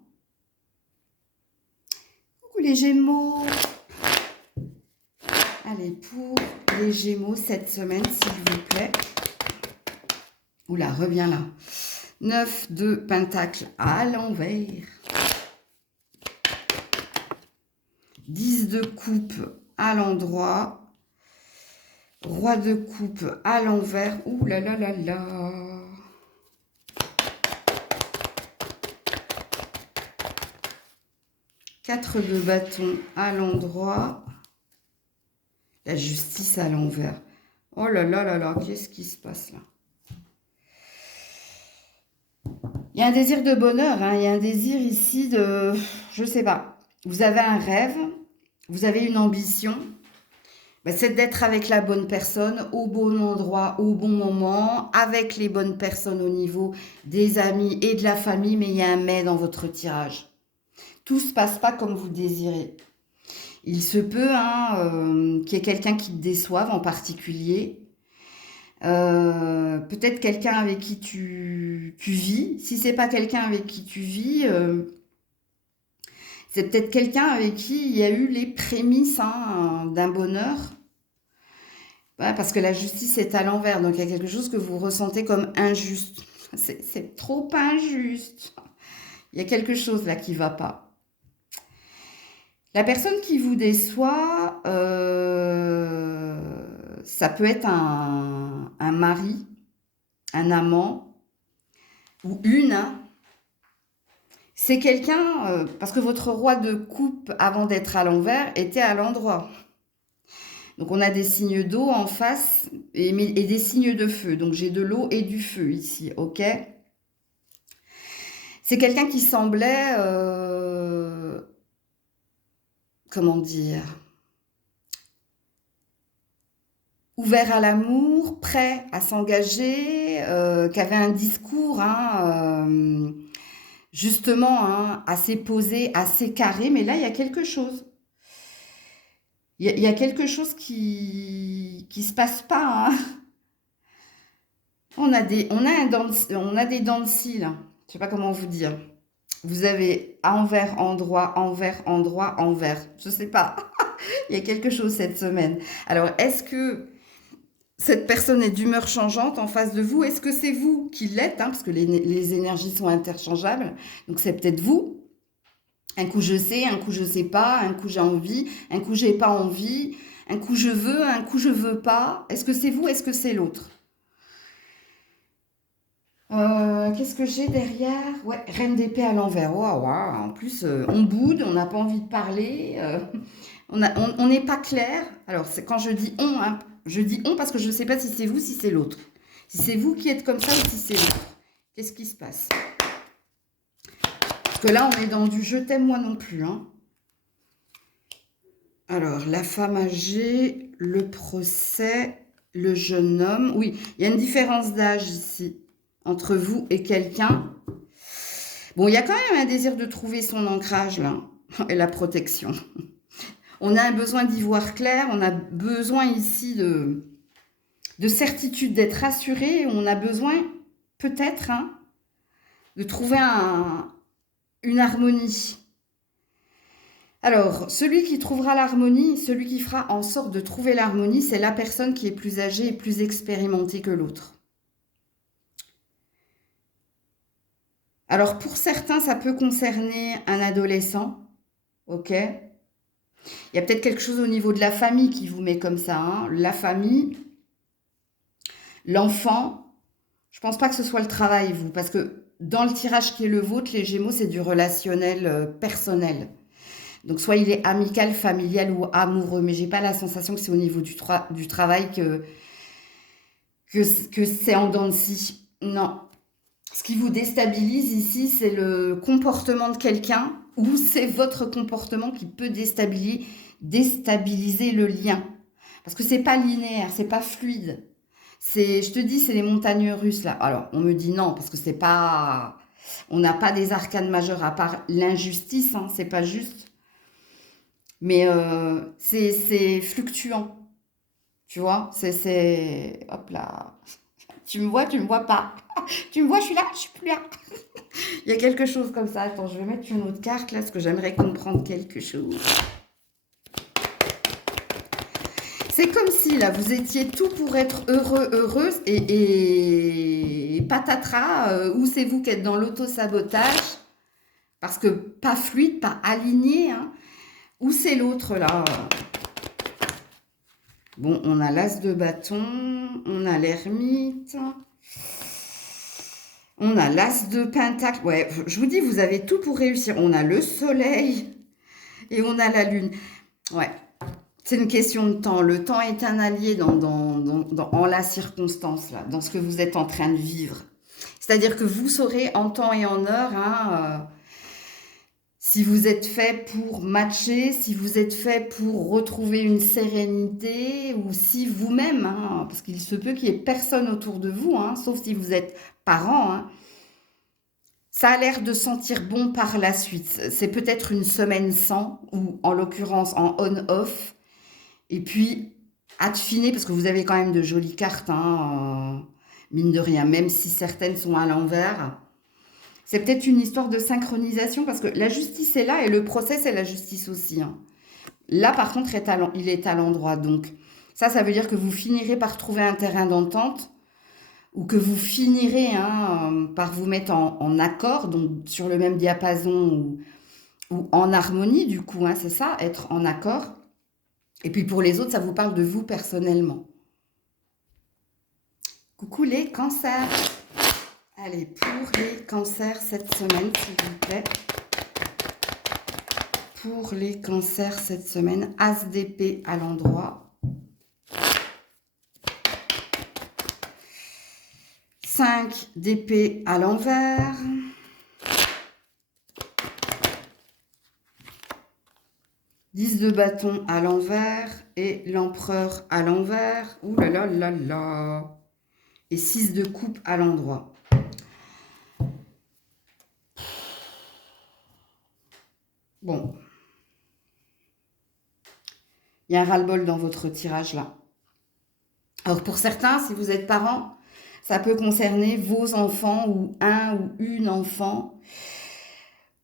Coucou les Gémeaux. Allez, pour les Gémeaux cette semaine, s'il vous plaît. Oula, reviens là. 9 de Pentacle à l'envers. 10 de coupe à l'endroit. Roi de coupe à l'envers. Ouh là là là là. Quatre de bâton à l'endroit. La justice à l'envers. Oh là là là là, qu'est-ce qui se passe là? Il y a un désir de bonheur, hein, il y a un désir ici de... Je sais pas. Vous avez un rêve, vous avez une ambition. Ben, c'est d'être avec la bonne personne, au bon endroit, au bon moment, avec les bonnes personnes au niveau des amis et de la famille, mais il y a un mais dans votre tirage. Tout ne se passe pas comme vous désirez. Il se peut, hein, qu'il y ait quelqu'un qui te déçoive en particulier. Peut-être quelqu'un avec qui tu vis. Si c'est pas quelqu'un avec qui tu vis, c'est peut-être quelqu'un avec qui il y a eu les prémices, hein, d'un bonheur. Ouais, parce que la justice est à l'envers, donc il y a quelque chose que vous ressentez comme injuste. C'est trop injuste. Il y a quelque chose là qui va pas. La personne qui vous déçoit, ça peut être un mari, un amant, ou une. Hein. C'est quelqu'un, parce que votre roi de coupe, avant d'être à l'envers, était à l'endroit. Donc on a des signes d'eau en face et des signes de feu. Donc j'ai de l'eau et du feu ici, ok? C'est quelqu'un qui semblait... comment dire, ouvert à l'amour, prêt à s'engager, qui avait un discours, hein, justement, hein, assez posé, assez carré, mais là il y a quelque chose. Il y a quelque chose qui se passe pas. Hein. On a des dents de scie là. Je sais pas comment vous dire. Vous avez envers, endroit, envers, endroit, envers. Je sais pas. Il y a quelque chose cette semaine. Alors, est-ce que cette personne est d'humeur changeante en face de vous? Est-ce que c'est vous qui l'êtes, hein, parce que les énergies sont interchangeables. Donc, c'est peut-être vous. Un coup, je sais, un coup, je sais pas. Un coup, j'ai envie. Un coup, j'ai pas envie. Un coup, je veux. Un coup, je veux pas. Est-ce que c'est vous? Est-ce que c'est l'autre? Qu'est-ce que j'ai derrière? Ouais, reine d'épée à l'envers. Waouh, waouh. En plus, on boude, on n'a pas envie de parler, on n'est pas clair. Alors, c'est quand je dis on, hein, je dis on parce que je ne sais pas si c'est vous, si c'est l'autre. Si c'est vous qui êtes comme ça ou si c'est l'autre. Qu'est-ce qui se passe? Parce que là, on est dans du je t'aime moi non plus, hein. Alors, la femme âgée, le procès, le jeune homme. Oui, il y a une différence d'âge ici entre vous et quelqu'un. Bon, il y a quand même un désir de trouver son ancrage là et la protection. On a un besoin d'y voir clair, on a besoin ici de certitude, d'être rassuré, on a besoin peut-être hein, de trouver une harmonie. Alors, celui qui trouvera l'harmonie, celui qui fera en sorte de trouver l'harmonie, c'est la personne qui est plus âgée et plus expérimentée que l'autre. Alors, pour certains, ça peut concerner un adolescent, ok? Il y a peut-être quelque chose au niveau de la famille qui vous met comme ça, hein. La famille, l'enfant, je pense pas que ce soit le travail, vous, parce que dans le tirage qui est le vôtre, les Gémeaux, c'est du relationnel personnel. Donc, soit il est amical, familial ou amoureux, mais j'ai pas la sensation que c'est au niveau du travail que c'est en dents de scie. Non. Ce qui vous déstabilise ici, c'est le comportement de quelqu'un ou c'est votre comportement qui peut déstabiliser le lien. Parce que c'est pas linéaire, c'est pas fluide. Je te dis, c'est les montagnes russes là. Alors, on me dit non, parce que c'est pas, on n'a pas des arcanes majeures à part l'injustice, hein, c'est pas juste. Mais c'est fluctuant, tu vois. hop là. Tu me vois pas. Tu me vois, je suis là, je suis plus là. Il y a quelque chose comme ça. Attends, je vais mettre une autre carte là, parce que j'aimerais comprendre quelque chose. C'est comme si là, vous étiez tout pour être heureux, heureuse, et patatras, ou c'est vous qui êtes dans l'auto-sabotage, parce que pas fluide, pas aligné, hein, ou c'est l'autre là. Bon, on a l'as de bâton, on a l'ermite, on a l'as de pentacle. Ouais, je vous dis, vous avez tout pour réussir. On a le soleil et on a la lune. Ouais, c'est une question de temps. Le temps est un allié en la circonstance, là, dans ce que vous êtes en train de vivre. C'est-à-dire que vous saurez en temps et en heure hein, si vous êtes fait pour matcher, si vous êtes fait pour retrouver une sérénité, ou si vous-même, hein, parce qu'il se peut qu'il n'y ait personne autour de vous, hein, sauf si vous êtes parent, hein, ça a l'air de sentir bon par la suite. C'est peut-être une semaine sans, ou en l'occurrence en on-off. Et puis, affiner, parce que vous avez quand même de jolies cartes, hein, mine de rien, même si certaines sont à l'envers. C'est peut-être une histoire de synchronisation, parce que la justice est là et le procès, c'est la justice aussi, hein. Là, par contre, il est à l'endroit. Donc, ça veut dire que vous finirez par trouver un terrain d'entente ou que vous finirez hein, par vous mettre en accord, donc sur le même diapason ou en harmonie, du coup, hein, c'est ça, être en accord. Et puis pour les autres, ça vous parle de vous personnellement. Coucou les cancers. Allez, pour les cancers cette semaine, s'il vous plaît. Pour les cancers cette semaine, As d'épée à l'endroit. 5 d'épée à l'envers. 10 de bâton à l'envers et l'empereur à l'envers. Ouh là là là là. Et 6 de coupe à l'endroit. Bon. Il y a un ras-le-bol dans votre tirage là. Alors pour certains, si vous êtes parents, ça peut concerner vos enfants ou un ou une enfant.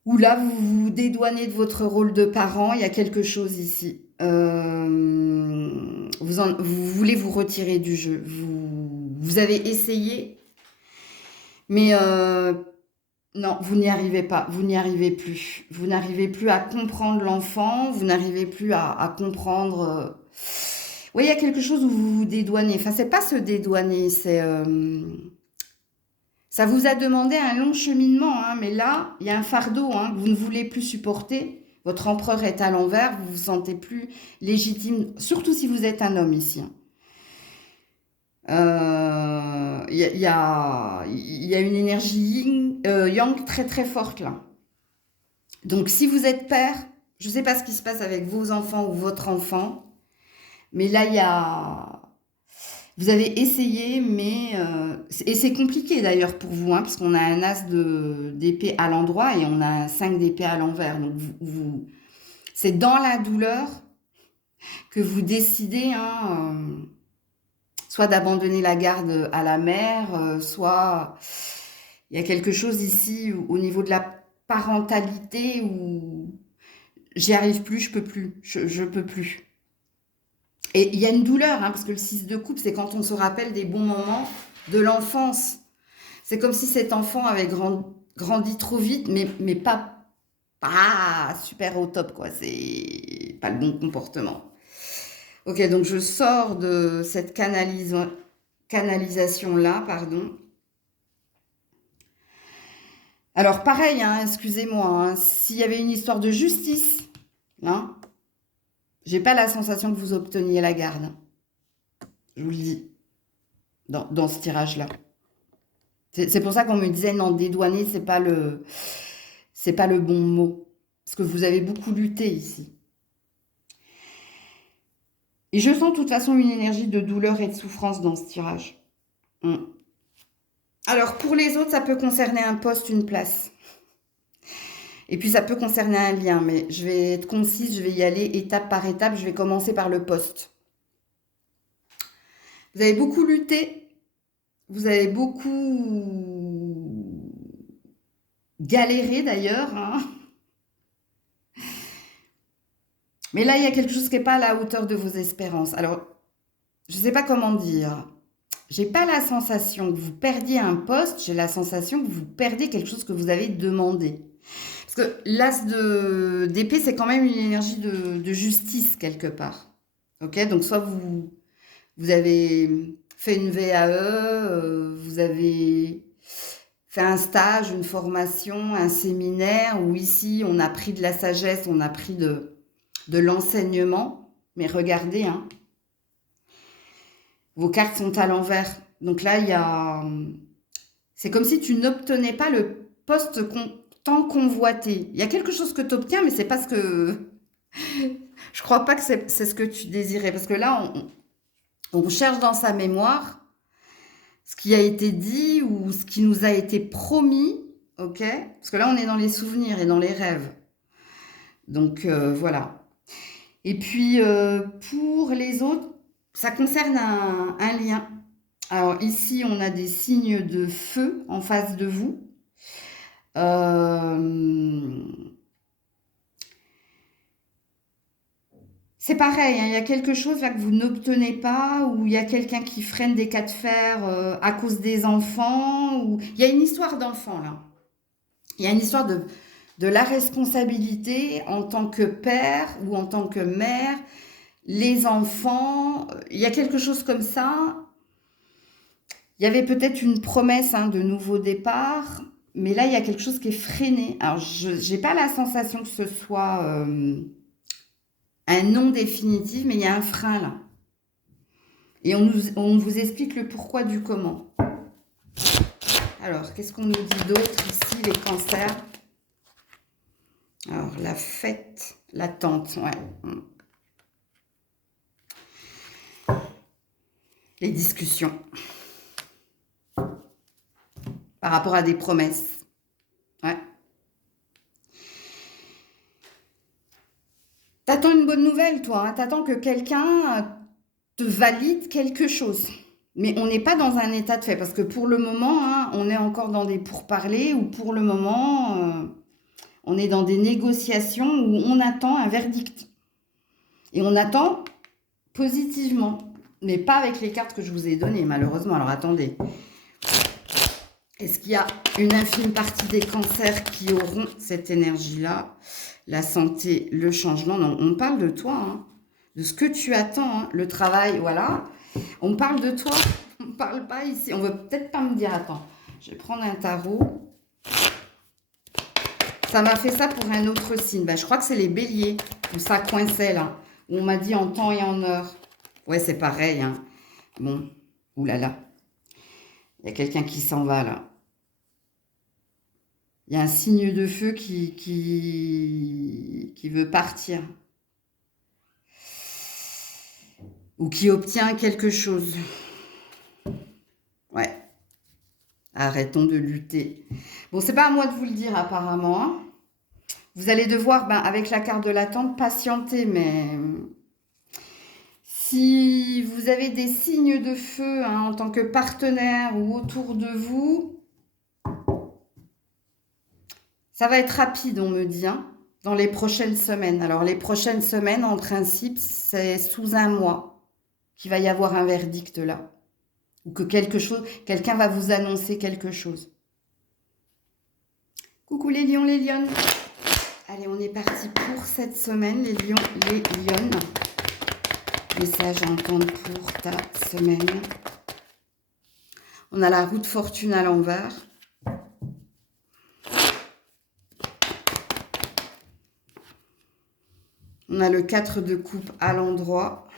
Ou là, vous vous dédouanez de votre rôle de parent. Il y a quelque chose ici. Vous voulez vous retirer du jeu. Vous avez essayé, mais non, vous n'y arrivez pas. Vous n'y arrivez plus. Vous n'arrivez plus à comprendre l'enfant. Vous n'arrivez plus à comprendre. Oui, il y a quelque chose où vous vous dédouanez. Enfin, c'est pas se dédouaner, Ça vous a demandé un long cheminement, hein, mais là, il y a un fardeau hein, que vous ne voulez plus supporter. Votre empereur est à l'envers, vous vous sentez plus légitime, surtout si vous êtes un homme ici. Hein. Il y a une énergie yang très très forte là. Donc si vous êtes père, je ne sais pas ce qui se passe avec vos enfants ou votre enfant, mais là il y a... Vous avez essayé, mais... et c'est compliqué d'ailleurs pour vous, hein, parce qu'on a un as d'épée à l'endroit et on a un 5 d'épée à l'envers. Donc c'est dans la douleur que vous décidez... Hein, soit d'abandonner la garde à la mère, soit il y a quelque chose ici au niveau de la parentalité où j'y arrive plus, je peux plus, je peux plus. Et il y a une douleur, hein, parce que le 6 de coupe, c'est quand on se rappelle des bons moments de l'enfance. C'est comme si cet enfant avait grandi trop vite, mais pas super au top, quoi. C'est pas le bon comportement. Ok, donc je sors de cette canalisation-là, pardon. Alors pareil, hein, excusez-moi, hein, s'il y avait une histoire de justice, hein, j'ai pas la sensation que vous obteniez la garde. Je vous le dis, dans ce tirage-là. C'est pour ça qu'on me disait, non, dédouaner, c'est pas le bon mot. Parce que vous avez beaucoup lutté ici. Et je sens de toute façon une énergie de douleur et de souffrance dans ce tirage. Alors, pour les autres, ça peut concerner un poste, une place. Et puis, ça peut concerner un lien, mais je vais être concise, je vais y aller étape par étape. Je vais commencer par le poste. Vous avez beaucoup lutté. Vous avez beaucoup galéré, d'ailleurs. Hein. Mais là, il y a quelque chose qui n'est pas à la hauteur de vos espérances. Alors, je ne sais pas comment dire. J'ai pas la sensation que vous perdiez un poste, j'ai la sensation que vous perdez quelque chose que vous avez demandé. Parce que l'as d'épée, c'est quand même une énergie de justice quelque part. Ok, donc soit vous avez fait une VAE, vous avez fait un stage, une formation, un séminaire, où ici on a pris de la sagesse, on a pris de l'enseignement. Mais regardez, hein, vos cartes sont à l'envers. Donc là, c'est comme si tu n'obtenais pas le poste tant convoité. Il y a quelque chose que tu obtiens, mais c'est pas ce que... Je crois pas que c'est ce que tu désirais. Parce que là, on cherche dans sa mémoire ce qui a été dit ou ce qui nous a été promis. Ok ? Parce que là, on est dans les souvenirs et dans les rêves. Donc, voilà. Et puis, pour les autres, ça concerne un lien. Alors ici, on a des signes de feu en face de vous. C'est pareil, hein, il y a quelque chose là que vous n'obtenez pas, ou il y a quelqu'un qui freine des cas de fer à cause des enfants, ou il y a une histoire d'enfant là. Il y a une histoire de la responsabilité en tant que père ou en tant que mère, les enfants, il y a quelque chose comme ça. Il y avait peut-être une promesse hein, de nouveau départ, mais là, il y a quelque chose qui est freiné. Alors, je n'ai pas la sensation que ce soit un non définitif, mais il y a un frein là. Et on vous explique le pourquoi du comment. Alors, qu'est-ce qu'on nous dit d'autre ici, les cancers? Alors, la fête, l'attente, ouais. Les discussions. Par rapport à des promesses. Ouais. T'attends une bonne nouvelle, toi. Hein. T'attends que quelqu'un te valide quelque chose. Mais on n'est pas dans un état de fait. Parce que pour le moment, hein, on est encore dans des pourparlers. Ou pour le moment, on est dans des négociations où on attend un verdict. Et on attend positivement. Mais pas avec les cartes que je vous ai données, malheureusement. Alors, attendez. Est-ce qu'il y a une infime partie des cancers qui auront cette énergie-là? La santé, le changement. Non, on parle de toi, hein, de ce que tu attends, hein, le travail, voilà. On parle de toi, on ne parle pas ici. On ne veut peut-être pas me dire, attends, Je vais prendre un tarot. Ça m'a fait ça pour un autre signe. Ben, je crois que c'est les béliers où ça coinçait là. Où on m'a dit en temps et en heure. Ouais, c'est pareil. Hein. Bon, oulala. Il y a quelqu'un qui s'en va là. Il y a un signe de feu qui veut partir. Ou qui obtient quelque chose. Ouais. Arrêtons de lutter. Bon, c'est pas à moi de vous le dire apparemment. Hein. Vous allez devoir, avec la carte de l'attente, patienter. Mais si vous avez des signes de feu en tant que partenaire ou autour de vous, ça va être rapide, on me dit, dans les prochaines semaines. Alors, les prochaines semaines, en principe, c'est sous un mois qu'il va y avoir un verdict là. Ou que quelqu'un va vous annoncer quelque chose. Coucou les lions, les lionnes. Allez, on est parti pour cette semaine, les lions, les lionnes. Message à entendre pour ta semaine. On a la roue de fortune à l'envers. On a le 4 de coupe à l'endroit.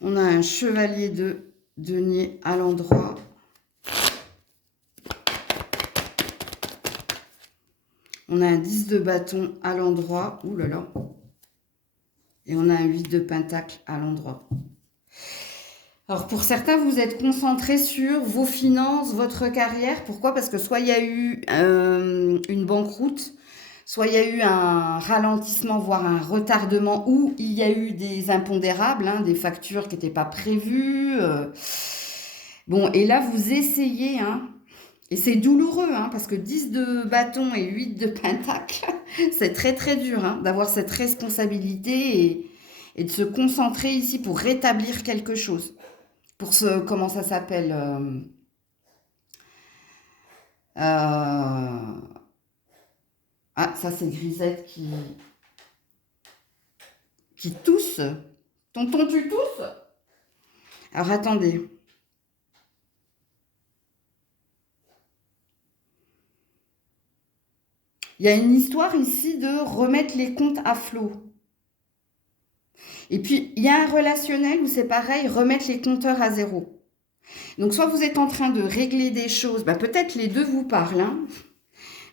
On a un chevalier de denier à l'endroit. On a un 10 de bâton à l'endroit. Ouh là là. Et on a un 8 de pentacle à l'endroit. Alors, pour certains, vous êtes concentrés sur vos finances, votre carrière. Pourquoi? Parce que soit il y a eu une banqueroute, soit il y a eu un ralentissement, voire un retardement, ou il y a eu des impondérables, des factures qui n'étaient pas prévues. Bon, et là, vous essayez, et c'est douloureux, parce que 10 de bâton et 8 de pentacle, c'est très très dur d'avoir cette responsabilité et de se concentrer ici pour rétablir quelque chose. Pour ce, comment ça s'appelle Ah, ça c'est Grisette qui tousse. Tonton, tu tousses? Alors attendez. Il y a une histoire ici de remettre les comptes à flot. Et puis, il y a un relationnel où c'est pareil, remettre les compteurs à zéro. Donc, soit vous êtes en train de régler des choses, peut-être les deux vous parlent.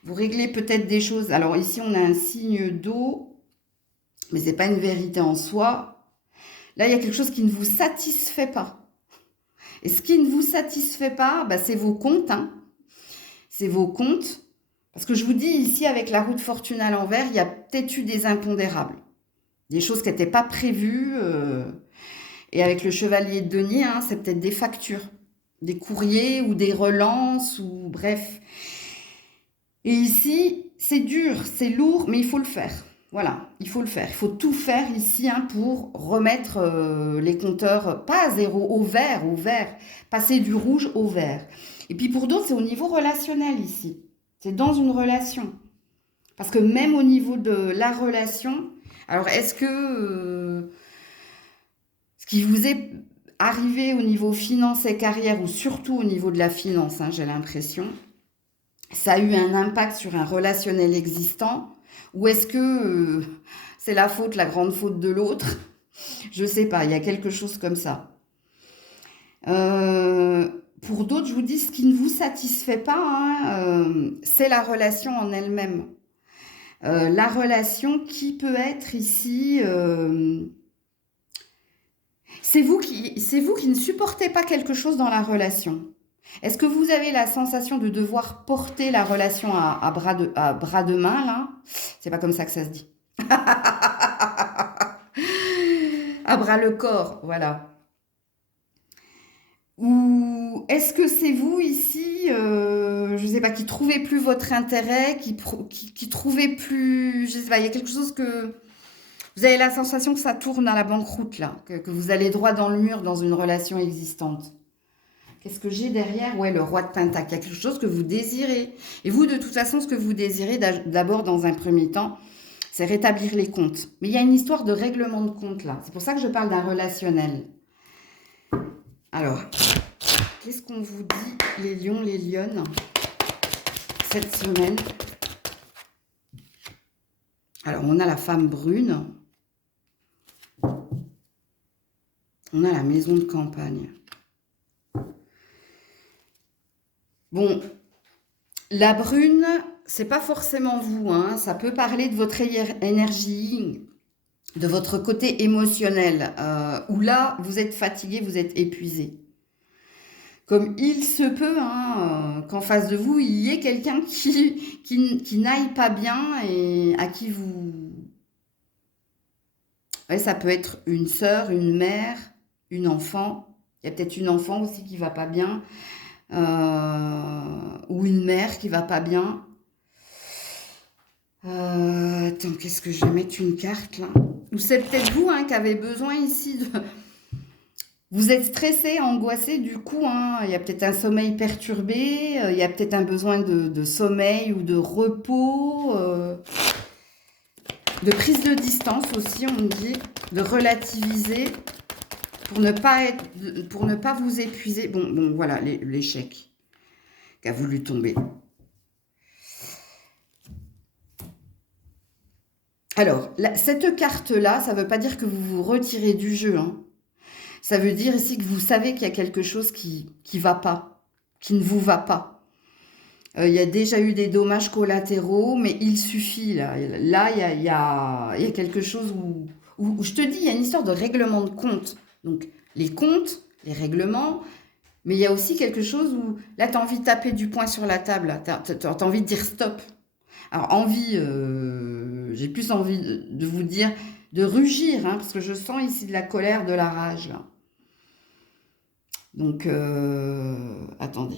Vous réglez peut-être des choses. Alors, ici, on a un signe d'eau, mais ce n'est pas une vérité en soi. Là, il y a quelque chose qui ne vous satisfait pas. Et ce qui ne vous satisfait pas, c'est vos comptes. C'est vos comptes. Parce que je vous dis, ici, avec la roue de fortune à l'envers, il y a peut-être eu des impondérables. Des choses qui n'étaient pas prévues. Et avec le chevalier de denier, c'est peut-être des factures, des courriers ou des relances, ou bref. Et ici, c'est dur, c'est lourd, mais il faut le faire. Voilà, il faut le faire. Il faut tout faire ici pour remettre les compteurs, pas à zéro, au vert, passer du rouge au vert. Et puis pour d'autres, c'est au niveau relationnel ici. C'est dans une relation. Parce que même au niveau de la relation, alors est-ce que ce qui vous est arrivé au niveau finance et carrière, ou surtout au niveau de la finance, j'ai l'impression, ça a eu un impact sur un relationnel existant, ou est-ce que c'est la grande faute de l'autre? Je ne sais pas, il y a quelque chose comme ça. Pour d'autres, je vous dis, ce qui ne vous satisfait pas, c'est la relation en elle-même. La relation qui peut être ici... c'est vous qui ne supportez pas quelque chose dans la relation. Est-ce que vous avez la sensation de devoir porter la relation à bras de main, là? C'est pas comme ça que ça se dit. À bras le corps, voilà. Ou est-ce que c'est vous ici, je ne sais pas, qui trouvez plus votre intérêt, qui trouvez plus, je sais pas, il y a quelque chose que vous avez la sensation que ça tourne à la banqueroute là, que vous allez droit dans le mur dans une relation existante. Qu'est-ce que j'ai derrière? Ouais, le roi de pentacle. Il y a quelque chose que vous désirez. Et vous, de toute façon, ce que vous désirez d'abord dans un premier temps, c'est rétablir les comptes. Mais il y a une histoire de règlement de compte là. C'est pour ça que je parle d'un relationnel. Alors, qu'est-ce qu'on vous dit, les lions, les lionnes, cette semaine? Alors, on a la femme brune. On a la maison de campagne. Bon, la brune, c'est pas forcément vous, hein. Ça peut parler de votre énergie, de votre côté émotionnel, où là, vous êtes fatigué, vous êtes épuisé. Comme il se peut qu'en face de vous, il y ait quelqu'un qui n'aille pas bien et à qui vous... Ouais, ça peut être une sœur, une mère, une enfant. Il y a peut-être une enfant aussi qui va pas bien. Ou une mère qui va pas bien. Attends, qu'est-ce que je vais mettre une carte là? Ou c'est peut-être vous qui avez besoin ici de... Vous êtes stressé, angoissé, du coup, il y a peut-être un sommeil perturbé, il y a peut-être un besoin de sommeil ou de repos, de prise de distance aussi, on me dit, de relativiser pour ne pas vous épuiser. Bon, voilà, l'échec qui a voulu tomber. Alors, cette carte-là, ça ne veut pas dire que vous vous retirez du jeu, hein. Ça veut dire ici que vous savez qu'il y a quelque chose qui va pas, qui ne vous va pas. Il y a déjà eu des dommages collatéraux, mais il suffit, là. Là, il y a quelque chose où je te dis, il y a une histoire de règlement de compte. Donc, les comptes, les règlements, mais il y a aussi quelque chose où, là, tu as envie de taper du poing sur la table, tu as envie de dire stop. Alors, j'ai plus envie de vous dire de rugir, parce que je sens ici de la colère, de la rage, là. Donc, attendez.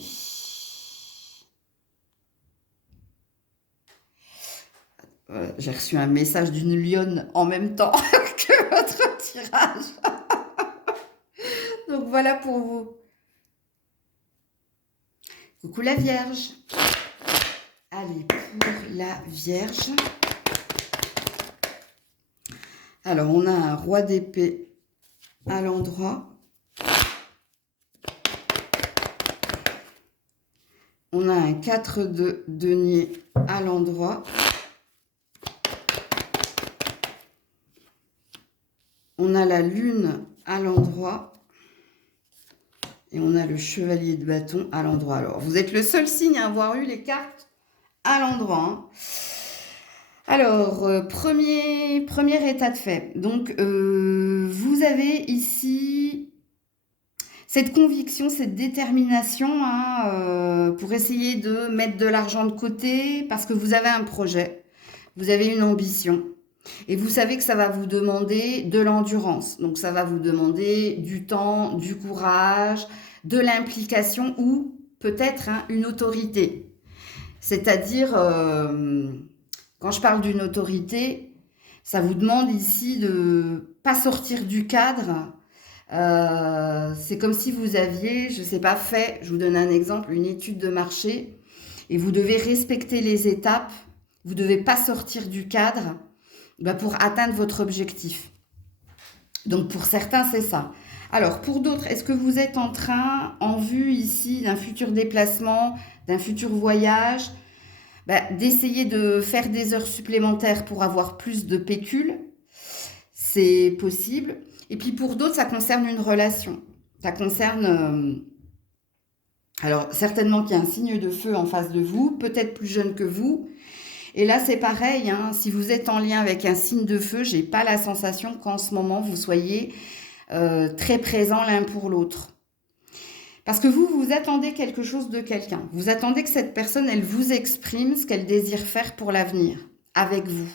J'ai reçu un message d'une lionne en même temps que votre tirage. Donc, voilà pour vous. Coucou la Vierge. Allez, pour la Vierge. Alors, on a un roi d'épée à l'endroit. On a un 4 de denier à l'endroit. On a la lune à l'endroit. Et on a le chevalier de bâton à l'endroit. Alors, vous êtes le seul signe à avoir eu les cartes à l'endroit. Alors, premier état de fait. Donc, vous avez ici cette conviction, cette détermination pour essayer de mettre de l'argent de côté parce que vous avez un projet, vous avez une ambition. Et vous savez que ça va vous demander de l'endurance. Donc, ça va vous demander du temps, du courage, de l'implication ou peut-être une autorité. C'est-à-dire, quand je parle d'une autorité, ça vous demande ici de ne pas sortir du cadre. C'est comme si vous aviez, je ne sais pas, fait, je vous donne un exemple, une étude de marché et vous devez respecter les étapes. Vous ne devez pas sortir du cadre. Pour atteindre votre objectif. Donc, pour certains, c'est ça. Alors, pour d'autres, est-ce que vous êtes en vue ici d'un futur déplacement, d'un futur voyage, d'essayer de faire des heures supplémentaires pour avoir plus de pécule? C'est possible. Et puis, pour d'autres, ça concerne une relation. Ça concerne... alors, certainement qu'il y a un signe de feu en face de vous, peut-être plus jeune que vous. Et là, c'est pareil, si vous êtes en lien avec un signe de feu, j'ai pas la sensation qu'en ce moment, vous soyez très présents l'un pour l'autre. Parce que vous attendez quelque chose de quelqu'un. Vous attendez que cette personne, elle vous exprime ce qu'elle désire faire pour l'avenir, avec vous.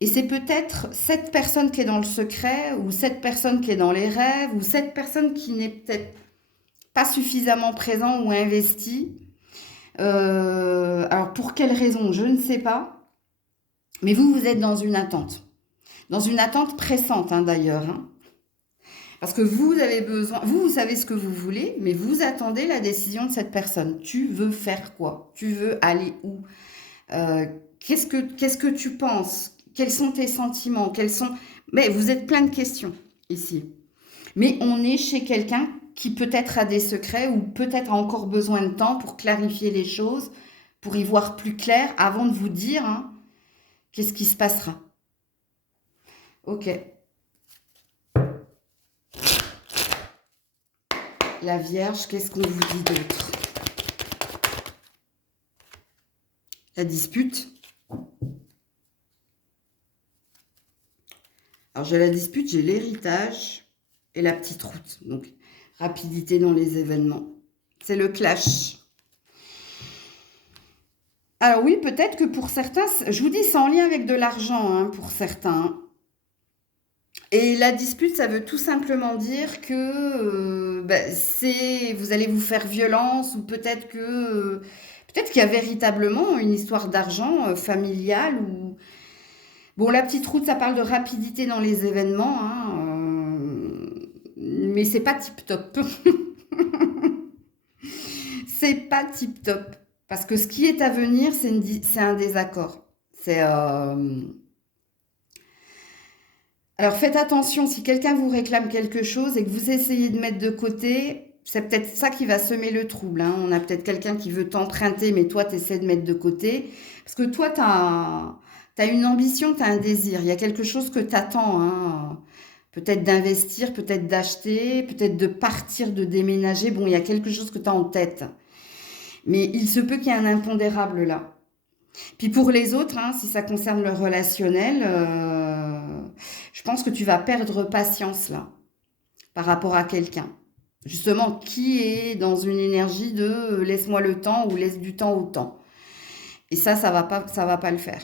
Et c'est peut-être cette personne qui est dans le secret, ou cette personne qui est dans les rêves, ou cette personne qui n'est peut-être pas suffisamment présent ou investi. Alors, pour quelle raison, je ne sais pas. Mais vous êtes dans une attente. Dans une attente pressante, d'ailleurs. Parce que vous avez besoin... Vous savez ce que vous voulez, mais vous attendez la décision de cette personne. Tu veux faire quoi? Tu veux aller où? Qu'est-ce que tu penses? Quels sont tes sentiments? Mais vous êtes plein de questions, ici. Mais on est chez quelqu'un qui peut-être a des secrets ou peut-être a encore besoin de temps pour clarifier les choses, pour y voir plus clair avant de vous dire hein, qu'est-ce qui se passera. Ok. La Vierge, qu'est-ce qu'on vous dit d'autre? La dispute. Alors j'ai la dispute, j'ai l'héritage et la petite route. Donc rapidité dans les événements. C'est le clash. Alors oui, peut-être que pour certains, je vous dis, c'est en lien avec de l'argent hein, pour certains. Et la dispute, ça veut tout simplement dire que vous allez vous faire violence ou peut-être qu'il y a véritablement une histoire d'argent familiale ou bon, la petite route, ça parle de rapidité dans les événements, hein, mais c'est pas tip top. C'est pas tip top parce que ce qui est à venir, c'est un désaccord. C'est Alors faites attention, si quelqu'un vous réclame quelque chose et que vous essayez de mettre de côté, c'est peut-être ça qui va semer le trouble. Hein. On a peut-être quelqu'un qui veut t'emprunter, mais toi, tu essaies de mettre de côté. Parce que toi, tu as une ambition, tu as un désir. Il y a quelque chose que tu attends. Hein. Peut-être d'investir, peut-être d'acheter, peut-être de partir, de déménager. Bon, il y a quelque chose que tu as en tête. Mais il se peut qu'il y ait un impondérable là. Puis pour les autres, hein, si ça concerne le relationnel, je pense que tu vas perdre patience là par rapport à quelqu'un. Justement, qui est dans une énergie de laisse-moi le temps ou laisse du temps au temps. Et ça va pas le faire.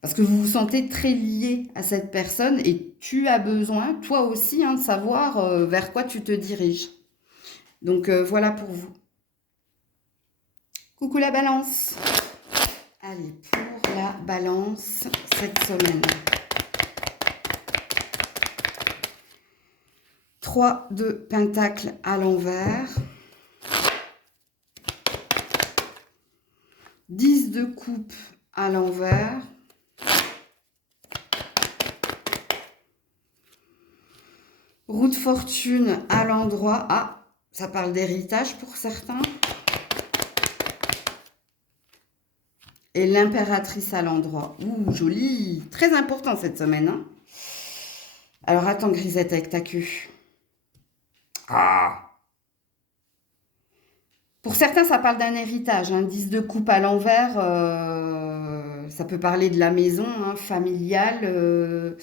Parce que vous vous sentez très lié à cette personne et tu as besoin, toi aussi, hein, de savoir vers quoi tu te diriges. Donc voilà pour vous. Coucou la balance. Allez, pour la balance cette semaine. 3 de pentacle à l'envers. 10 de coupe à l'envers. Roue de fortune à l'endroit. Ah, ça parle d'héritage pour certains. Et l'impératrice à l'endroit. Ouh, joli. Très important cette semaine. Hein. Alors, attends, Grisette, avec ta queue. Ah. Pour certains, ça parle d'un héritage. Hein. 10 de coupe à l'envers, ça peut parler de la maison, hein, familiale.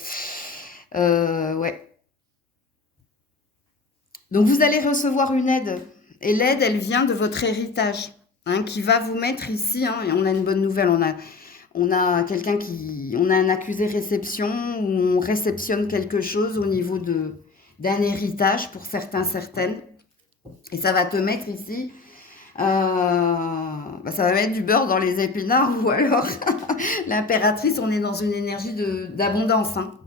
Ouais. Donc, vous allez recevoir une aide. Et l'aide, elle vient de votre héritage. Hein, qui va vous mettre ici, hein, et on a une bonne nouvelle, on a quelqu'un on a un accusé réception, où on réceptionne quelque chose au niveau d'un héritage pour certains, certaines, et ça va te mettre ici, ça va mettre du beurre dans les épinards, ou alors l'impératrice, on est dans une énergie d'abondance, hein.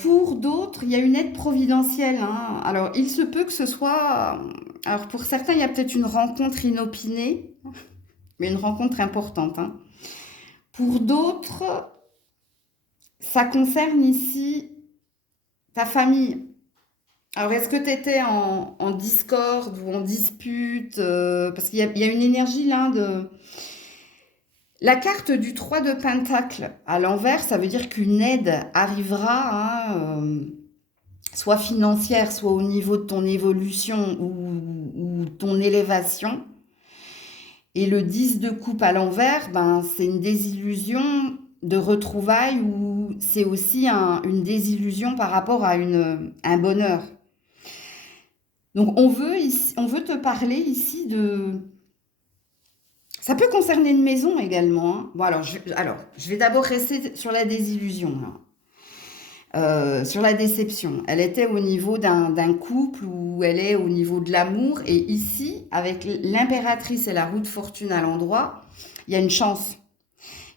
Pour d'autres, il y a une aide providentielle. Hein. Alors, il se peut que ce soit... Alors, pour certains, il y a peut-être une rencontre inopinée, mais une rencontre importante. Hein. Pour d'autres, ça concerne ici ta famille. Alors, est-ce que tu étais en discorde ou en dispute parce qu'il y a une énergie là de... La carte du 3 de pentacle à l'envers, ça veut dire qu'une aide arrivera, hein, soit financière, soit au niveau de ton évolution ou ton élévation. Et le 10 de coupe à l'envers, c'est une désillusion de retrouvailles ou c'est aussi une désillusion par rapport à un bonheur. Donc on veut te parler ici de... Ça peut concerner une maison également. Hein. Bon, alors, je vais d'abord rester sur la désillusion, là. Sur la déception. Elle était au niveau d'un couple ou elle est au niveau de l'amour. Et ici, avec l'impératrice et la roue de fortune à l'endroit, il y a une chance.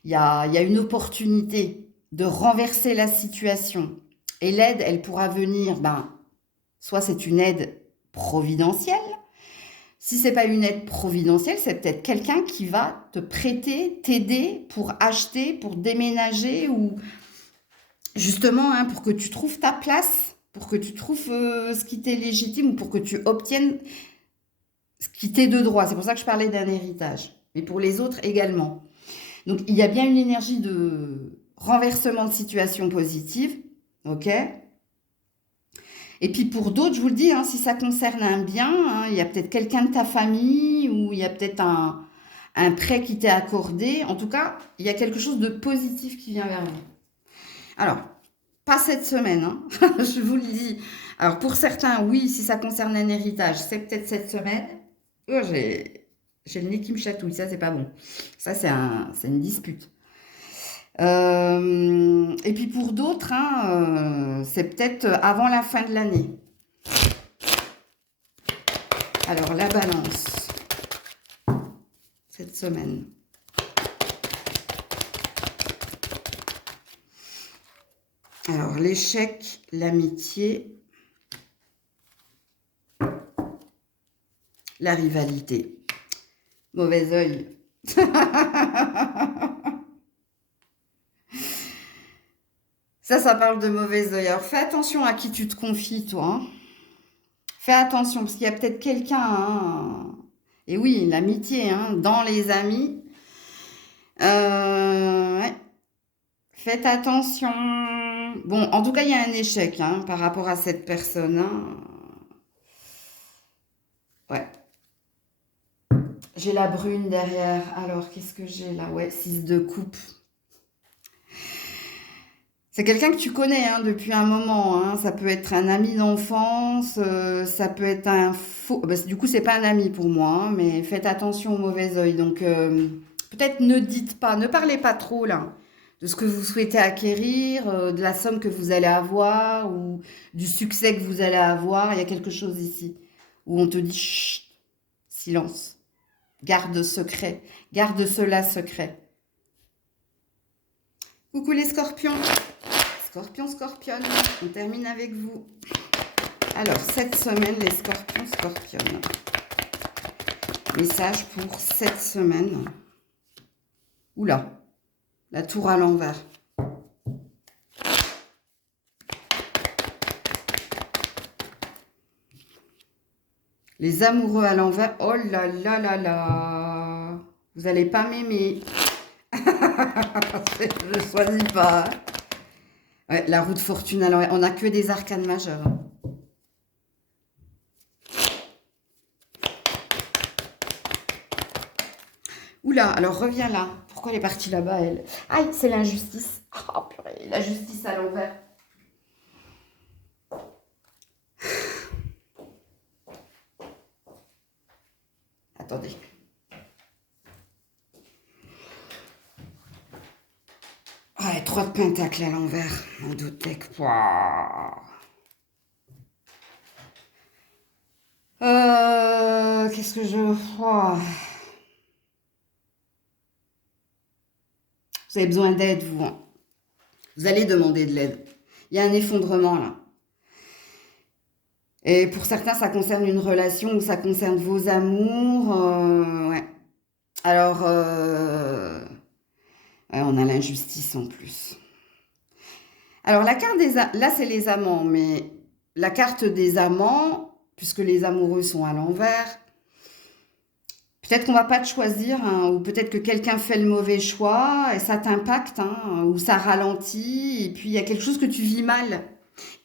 Il y a une opportunité de renverser la situation. Et l'aide, elle pourra venir, soit c'est une aide providentielle. Si c'est pas une aide providentielle, c'est peut-être quelqu'un qui va te prêter, t'aider pour acheter, pour déménager ou justement, hein, pour que tu trouves ta place, pour que tu trouves ce qui t'est légitime ou pour que tu obtiennes ce qui t'est de droit. C'est pour ça que je parlais d'un héritage, mais pour les autres également. Donc, il y a bien une énergie de renversement de situation positive, ok? Et puis pour d'autres, je vous le dis, hein, si ça concerne un bien, hein, il y a peut-être quelqu'un de ta famille ou il y a peut-être un prêt qui t'est accordé. En tout cas, il y a quelque chose de positif qui vient vers vous. Alors, pas cette semaine, hein, je vous le dis. Alors pour certains, oui, si ça concerne un héritage, c'est peut-être cette semaine. Oh, j'ai le nez qui me chatouille, ça c'est pas bon. Ça c'est une dispute. Et puis pour d'autres, hein, c'est peut-être avant la fin de l'année. Alors la balance, cette semaine. Alors l'échec, l'amitié, la rivalité. Mauvais œil. Ça parle de mauvais œil. Alors fais attention à qui tu te confies, toi, hein. Fais attention, parce qu'il y a peut-être quelqu'un, hein. Et oui, l'amitié, hein, dans les amis. Ouais. Faites attention. Bon, en tout cas, il y a un échec, hein, par rapport à cette personne, hein. Ouais. J'ai la brune derrière. Alors, qu'est-ce que j'ai là? Ouais, 6 de coupe. C'est quelqu'un que tu connais, hein, depuis un moment, hein. Ça peut être un ami d'enfance, ça peut être un faux. Bah, du coup, c'est pas un ami pour moi, hein, mais faites attention au mauvais œil. Donc, peut-être ne dites pas, ne parlez pas trop là de ce que vous souhaitez acquérir, de la somme que vous allez avoir ou du succès que vous allez avoir. Il y a quelque chose ici où on te dit chut, silence, garde secret, garde cela secret. Coucou les scorpions. Scorpion, scorpionne, on termine avec vous. Alors, cette semaine, les scorpions, scorpionnes. Message pour cette semaine. Oula, la tour à l'envers. Les amoureux à l'envers. Oh là là là là. Vous n'allez pas m'aimer. Je ne choisis pas. Ouais, la roue de fortune à l'envers. On n'a que des arcanes majeures. Oula, alors reviens là. Pourquoi elle est partie là-bas, elle? Aïe, c'est l'injustice. Oh purée, la justice à l'envers. Attendez. Ouais, 3 de pentacles à l'envers. Un doutec. Qu'est-ce que je... Ouah. Vous avez besoin d'aide, vous, hein. Vous allez demander de l'aide. Il y a un effondrement, là. Et pour certains, ça concerne une relation ou ça concerne vos amours. Ouais. Alors, ouais, on a l'injustice en plus. Alors, la carte des... Là, c'est les amants, mais la carte des amants, puisque les amoureux sont à l'envers, peut-être qu'on va pas te choisir, hein, ou peut-être que quelqu'un fait le mauvais choix et ça t'impacte, hein, ou ça ralentit, et puis il y a quelque chose que tu vis mal.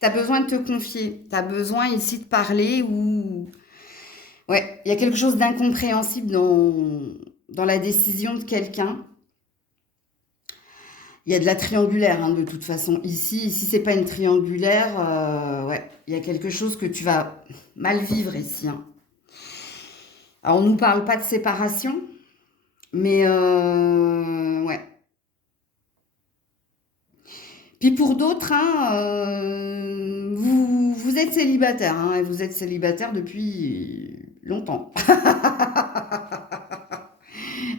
Tu as besoin de te confier, tu as besoin ici de parler, ou... Ouais, il y a quelque chose d'incompréhensible dans la décision de quelqu'un. Il y a de la triangulaire, hein, de toute façon. Ici c'est pas une triangulaire, ouais, il y a quelque chose que tu vas mal vivre ici, hein. Alors, on ne nous parle pas de séparation, mais ouais. Puis pour d'autres, hein, vous êtes célibataire, hein, et vous êtes célibataire depuis longtemps.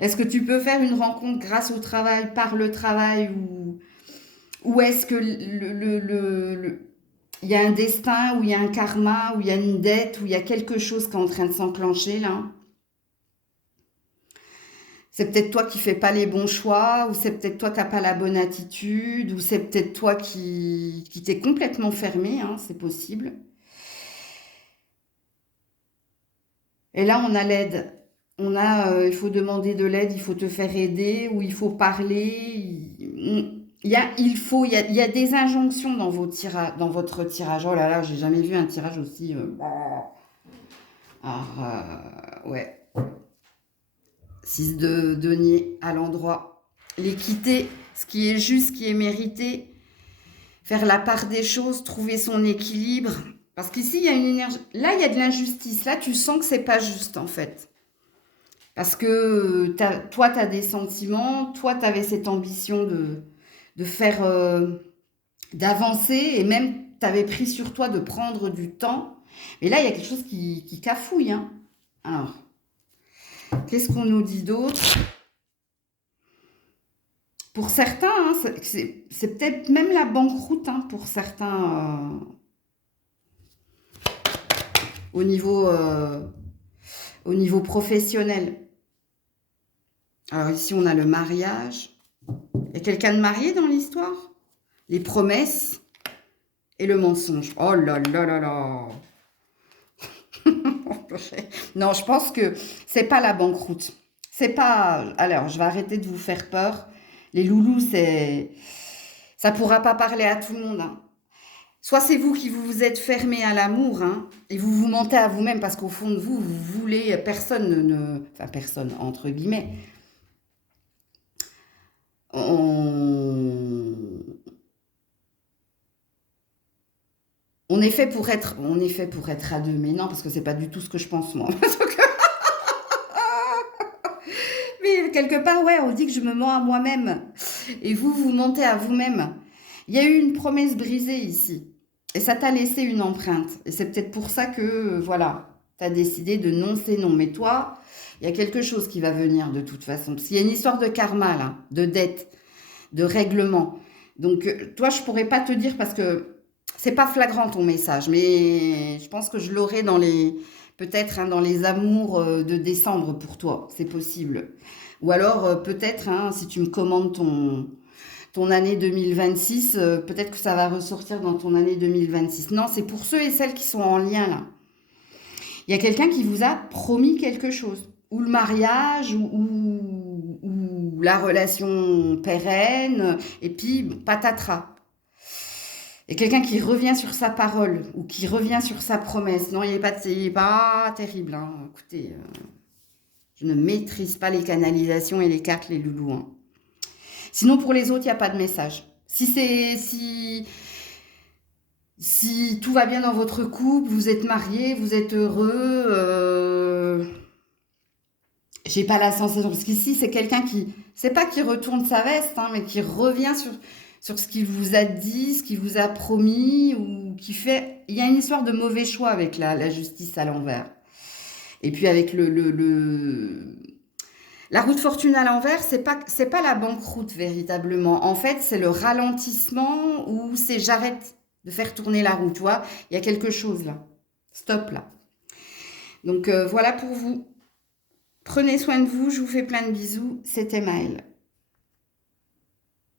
Est-ce que tu peux faire une rencontre grâce au travail, par le travail, ou est-ce que il y a un destin, ou il y a un karma, ou il y a une dette, ou il y a quelque chose qui est en train de s'enclencher là? C'est peut-être toi qui fais pas les bons choix, ou c'est peut-être toi qui n'as pas la bonne attitude, ou c'est peut-être toi qui t'es complètement fermé, hein, c'est possible. Et là, on a l'aide. Il faut demander de l'aide, il faut te faire aider, ou il faut parler. Il y a des injonctions dans dans votre tirage. Oh là là, j'ai jamais vu un tirage aussi. Ouais. 6 de denier à l'endroit. L'équité, ce qui est juste, ce qui est mérité. Faire la part des choses, trouver son équilibre. Parce qu'ici, il y a une énergie. Là, il y a de l'injustice. Là, tu sens que c'est pas juste, en fait. Parce que toi, tu as des sentiments. Toi, tu avais cette ambition de faire, d'avancer. Et même, tu avais pris sur toi de prendre du temps. Mais là, il y a quelque chose qui cafouille, hein. Alors, qu'est-ce qu'on nous dit d'autre? Pour certains, hein, c'est peut-être même la banqueroute, hein, pour certains, au niveau, euh, au niveau professionnel. Alors ici, on a le mariage. Il y a quelqu'un de marié dans l'histoire? Les promesses et le mensonge. Oh là là là là. Non, je pense que c'est pas la banqueroute. C'est pas. Alors, je vais arrêter de vous faire peur. Les loulous, ça pourra pas parler à tout le monde, hein. Soit c'est vous qui vous êtes fermé à l'amour, hein, et vous vous mentez à vous-même parce qu'au fond de vous, vous voulez personne enfin personne entre guillemets. On, on est fait pour être à deux, mais non, parce que c'est pas du tout ce que je pense moi. Mais quelque part, ouais, on dit que je me mens à moi-même. Et vous, vous mentez à vous-même. Il y a eu une promesse brisée ici. Et ça t'a laissé une empreinte. Et c'est peut-être pour ça que, voilà, tu as décidé de non, c'est non. Mais toi, il y a quelque chose qui va venir de toute façon. Parce qu'il y a une histoire de karma, là, de dette, de règlement. Donc, toi, je pourrais pas te dire parce que c'est pas flagrant ton message. Mais je pense que je l'aurai peut-être, hein, dans les amours de décembre pour toi. C'est possible. Ou alors, peut-être, hein, si tu me commandes ton année 2026, peut-être que ça va ressortir dans ton année 2026. Non, c'est pour ceux et celles qui sont en lien là. Il y a quelqu'un qui vous a promis quelque chose. Ou le mariage, ou la relation pérenne, et puis patatras. Et quelqu'un qui revient sur sa parole, ou qui revient sur sa promesse. Non, il est pas terrible, hein. Écoutez, je ne maîtrise pas les canalisations et les cartes, les loulous, hein. Sinon, pour les autres, il n'y a pas de message. Si tout va bien dans votre couple, vous êtes mariés, vous êtes heureux, j'ai pas la sensation. Parce qu'ici, c'est quelqu'un c'est pas qui retourne sa veste, hein, mais qui revient sur ce qu'il vous a dit, ce qu'il vous a promis, ou qui fait. Il y a une histoire de mauvais choix avec la justice à l'envers. Et puis avec la roue de fortune à l'envers, c'est pas la banqueroute véritablement. En fait, c'est le ralentissement ou c'est j'arrête de faire tourner la roue, tu vois. Il y a quelque chose là. Stop là. Donc voilà pour vous. Prenez soin de vous, je vous fais plein de bisous. C'était Maëlle.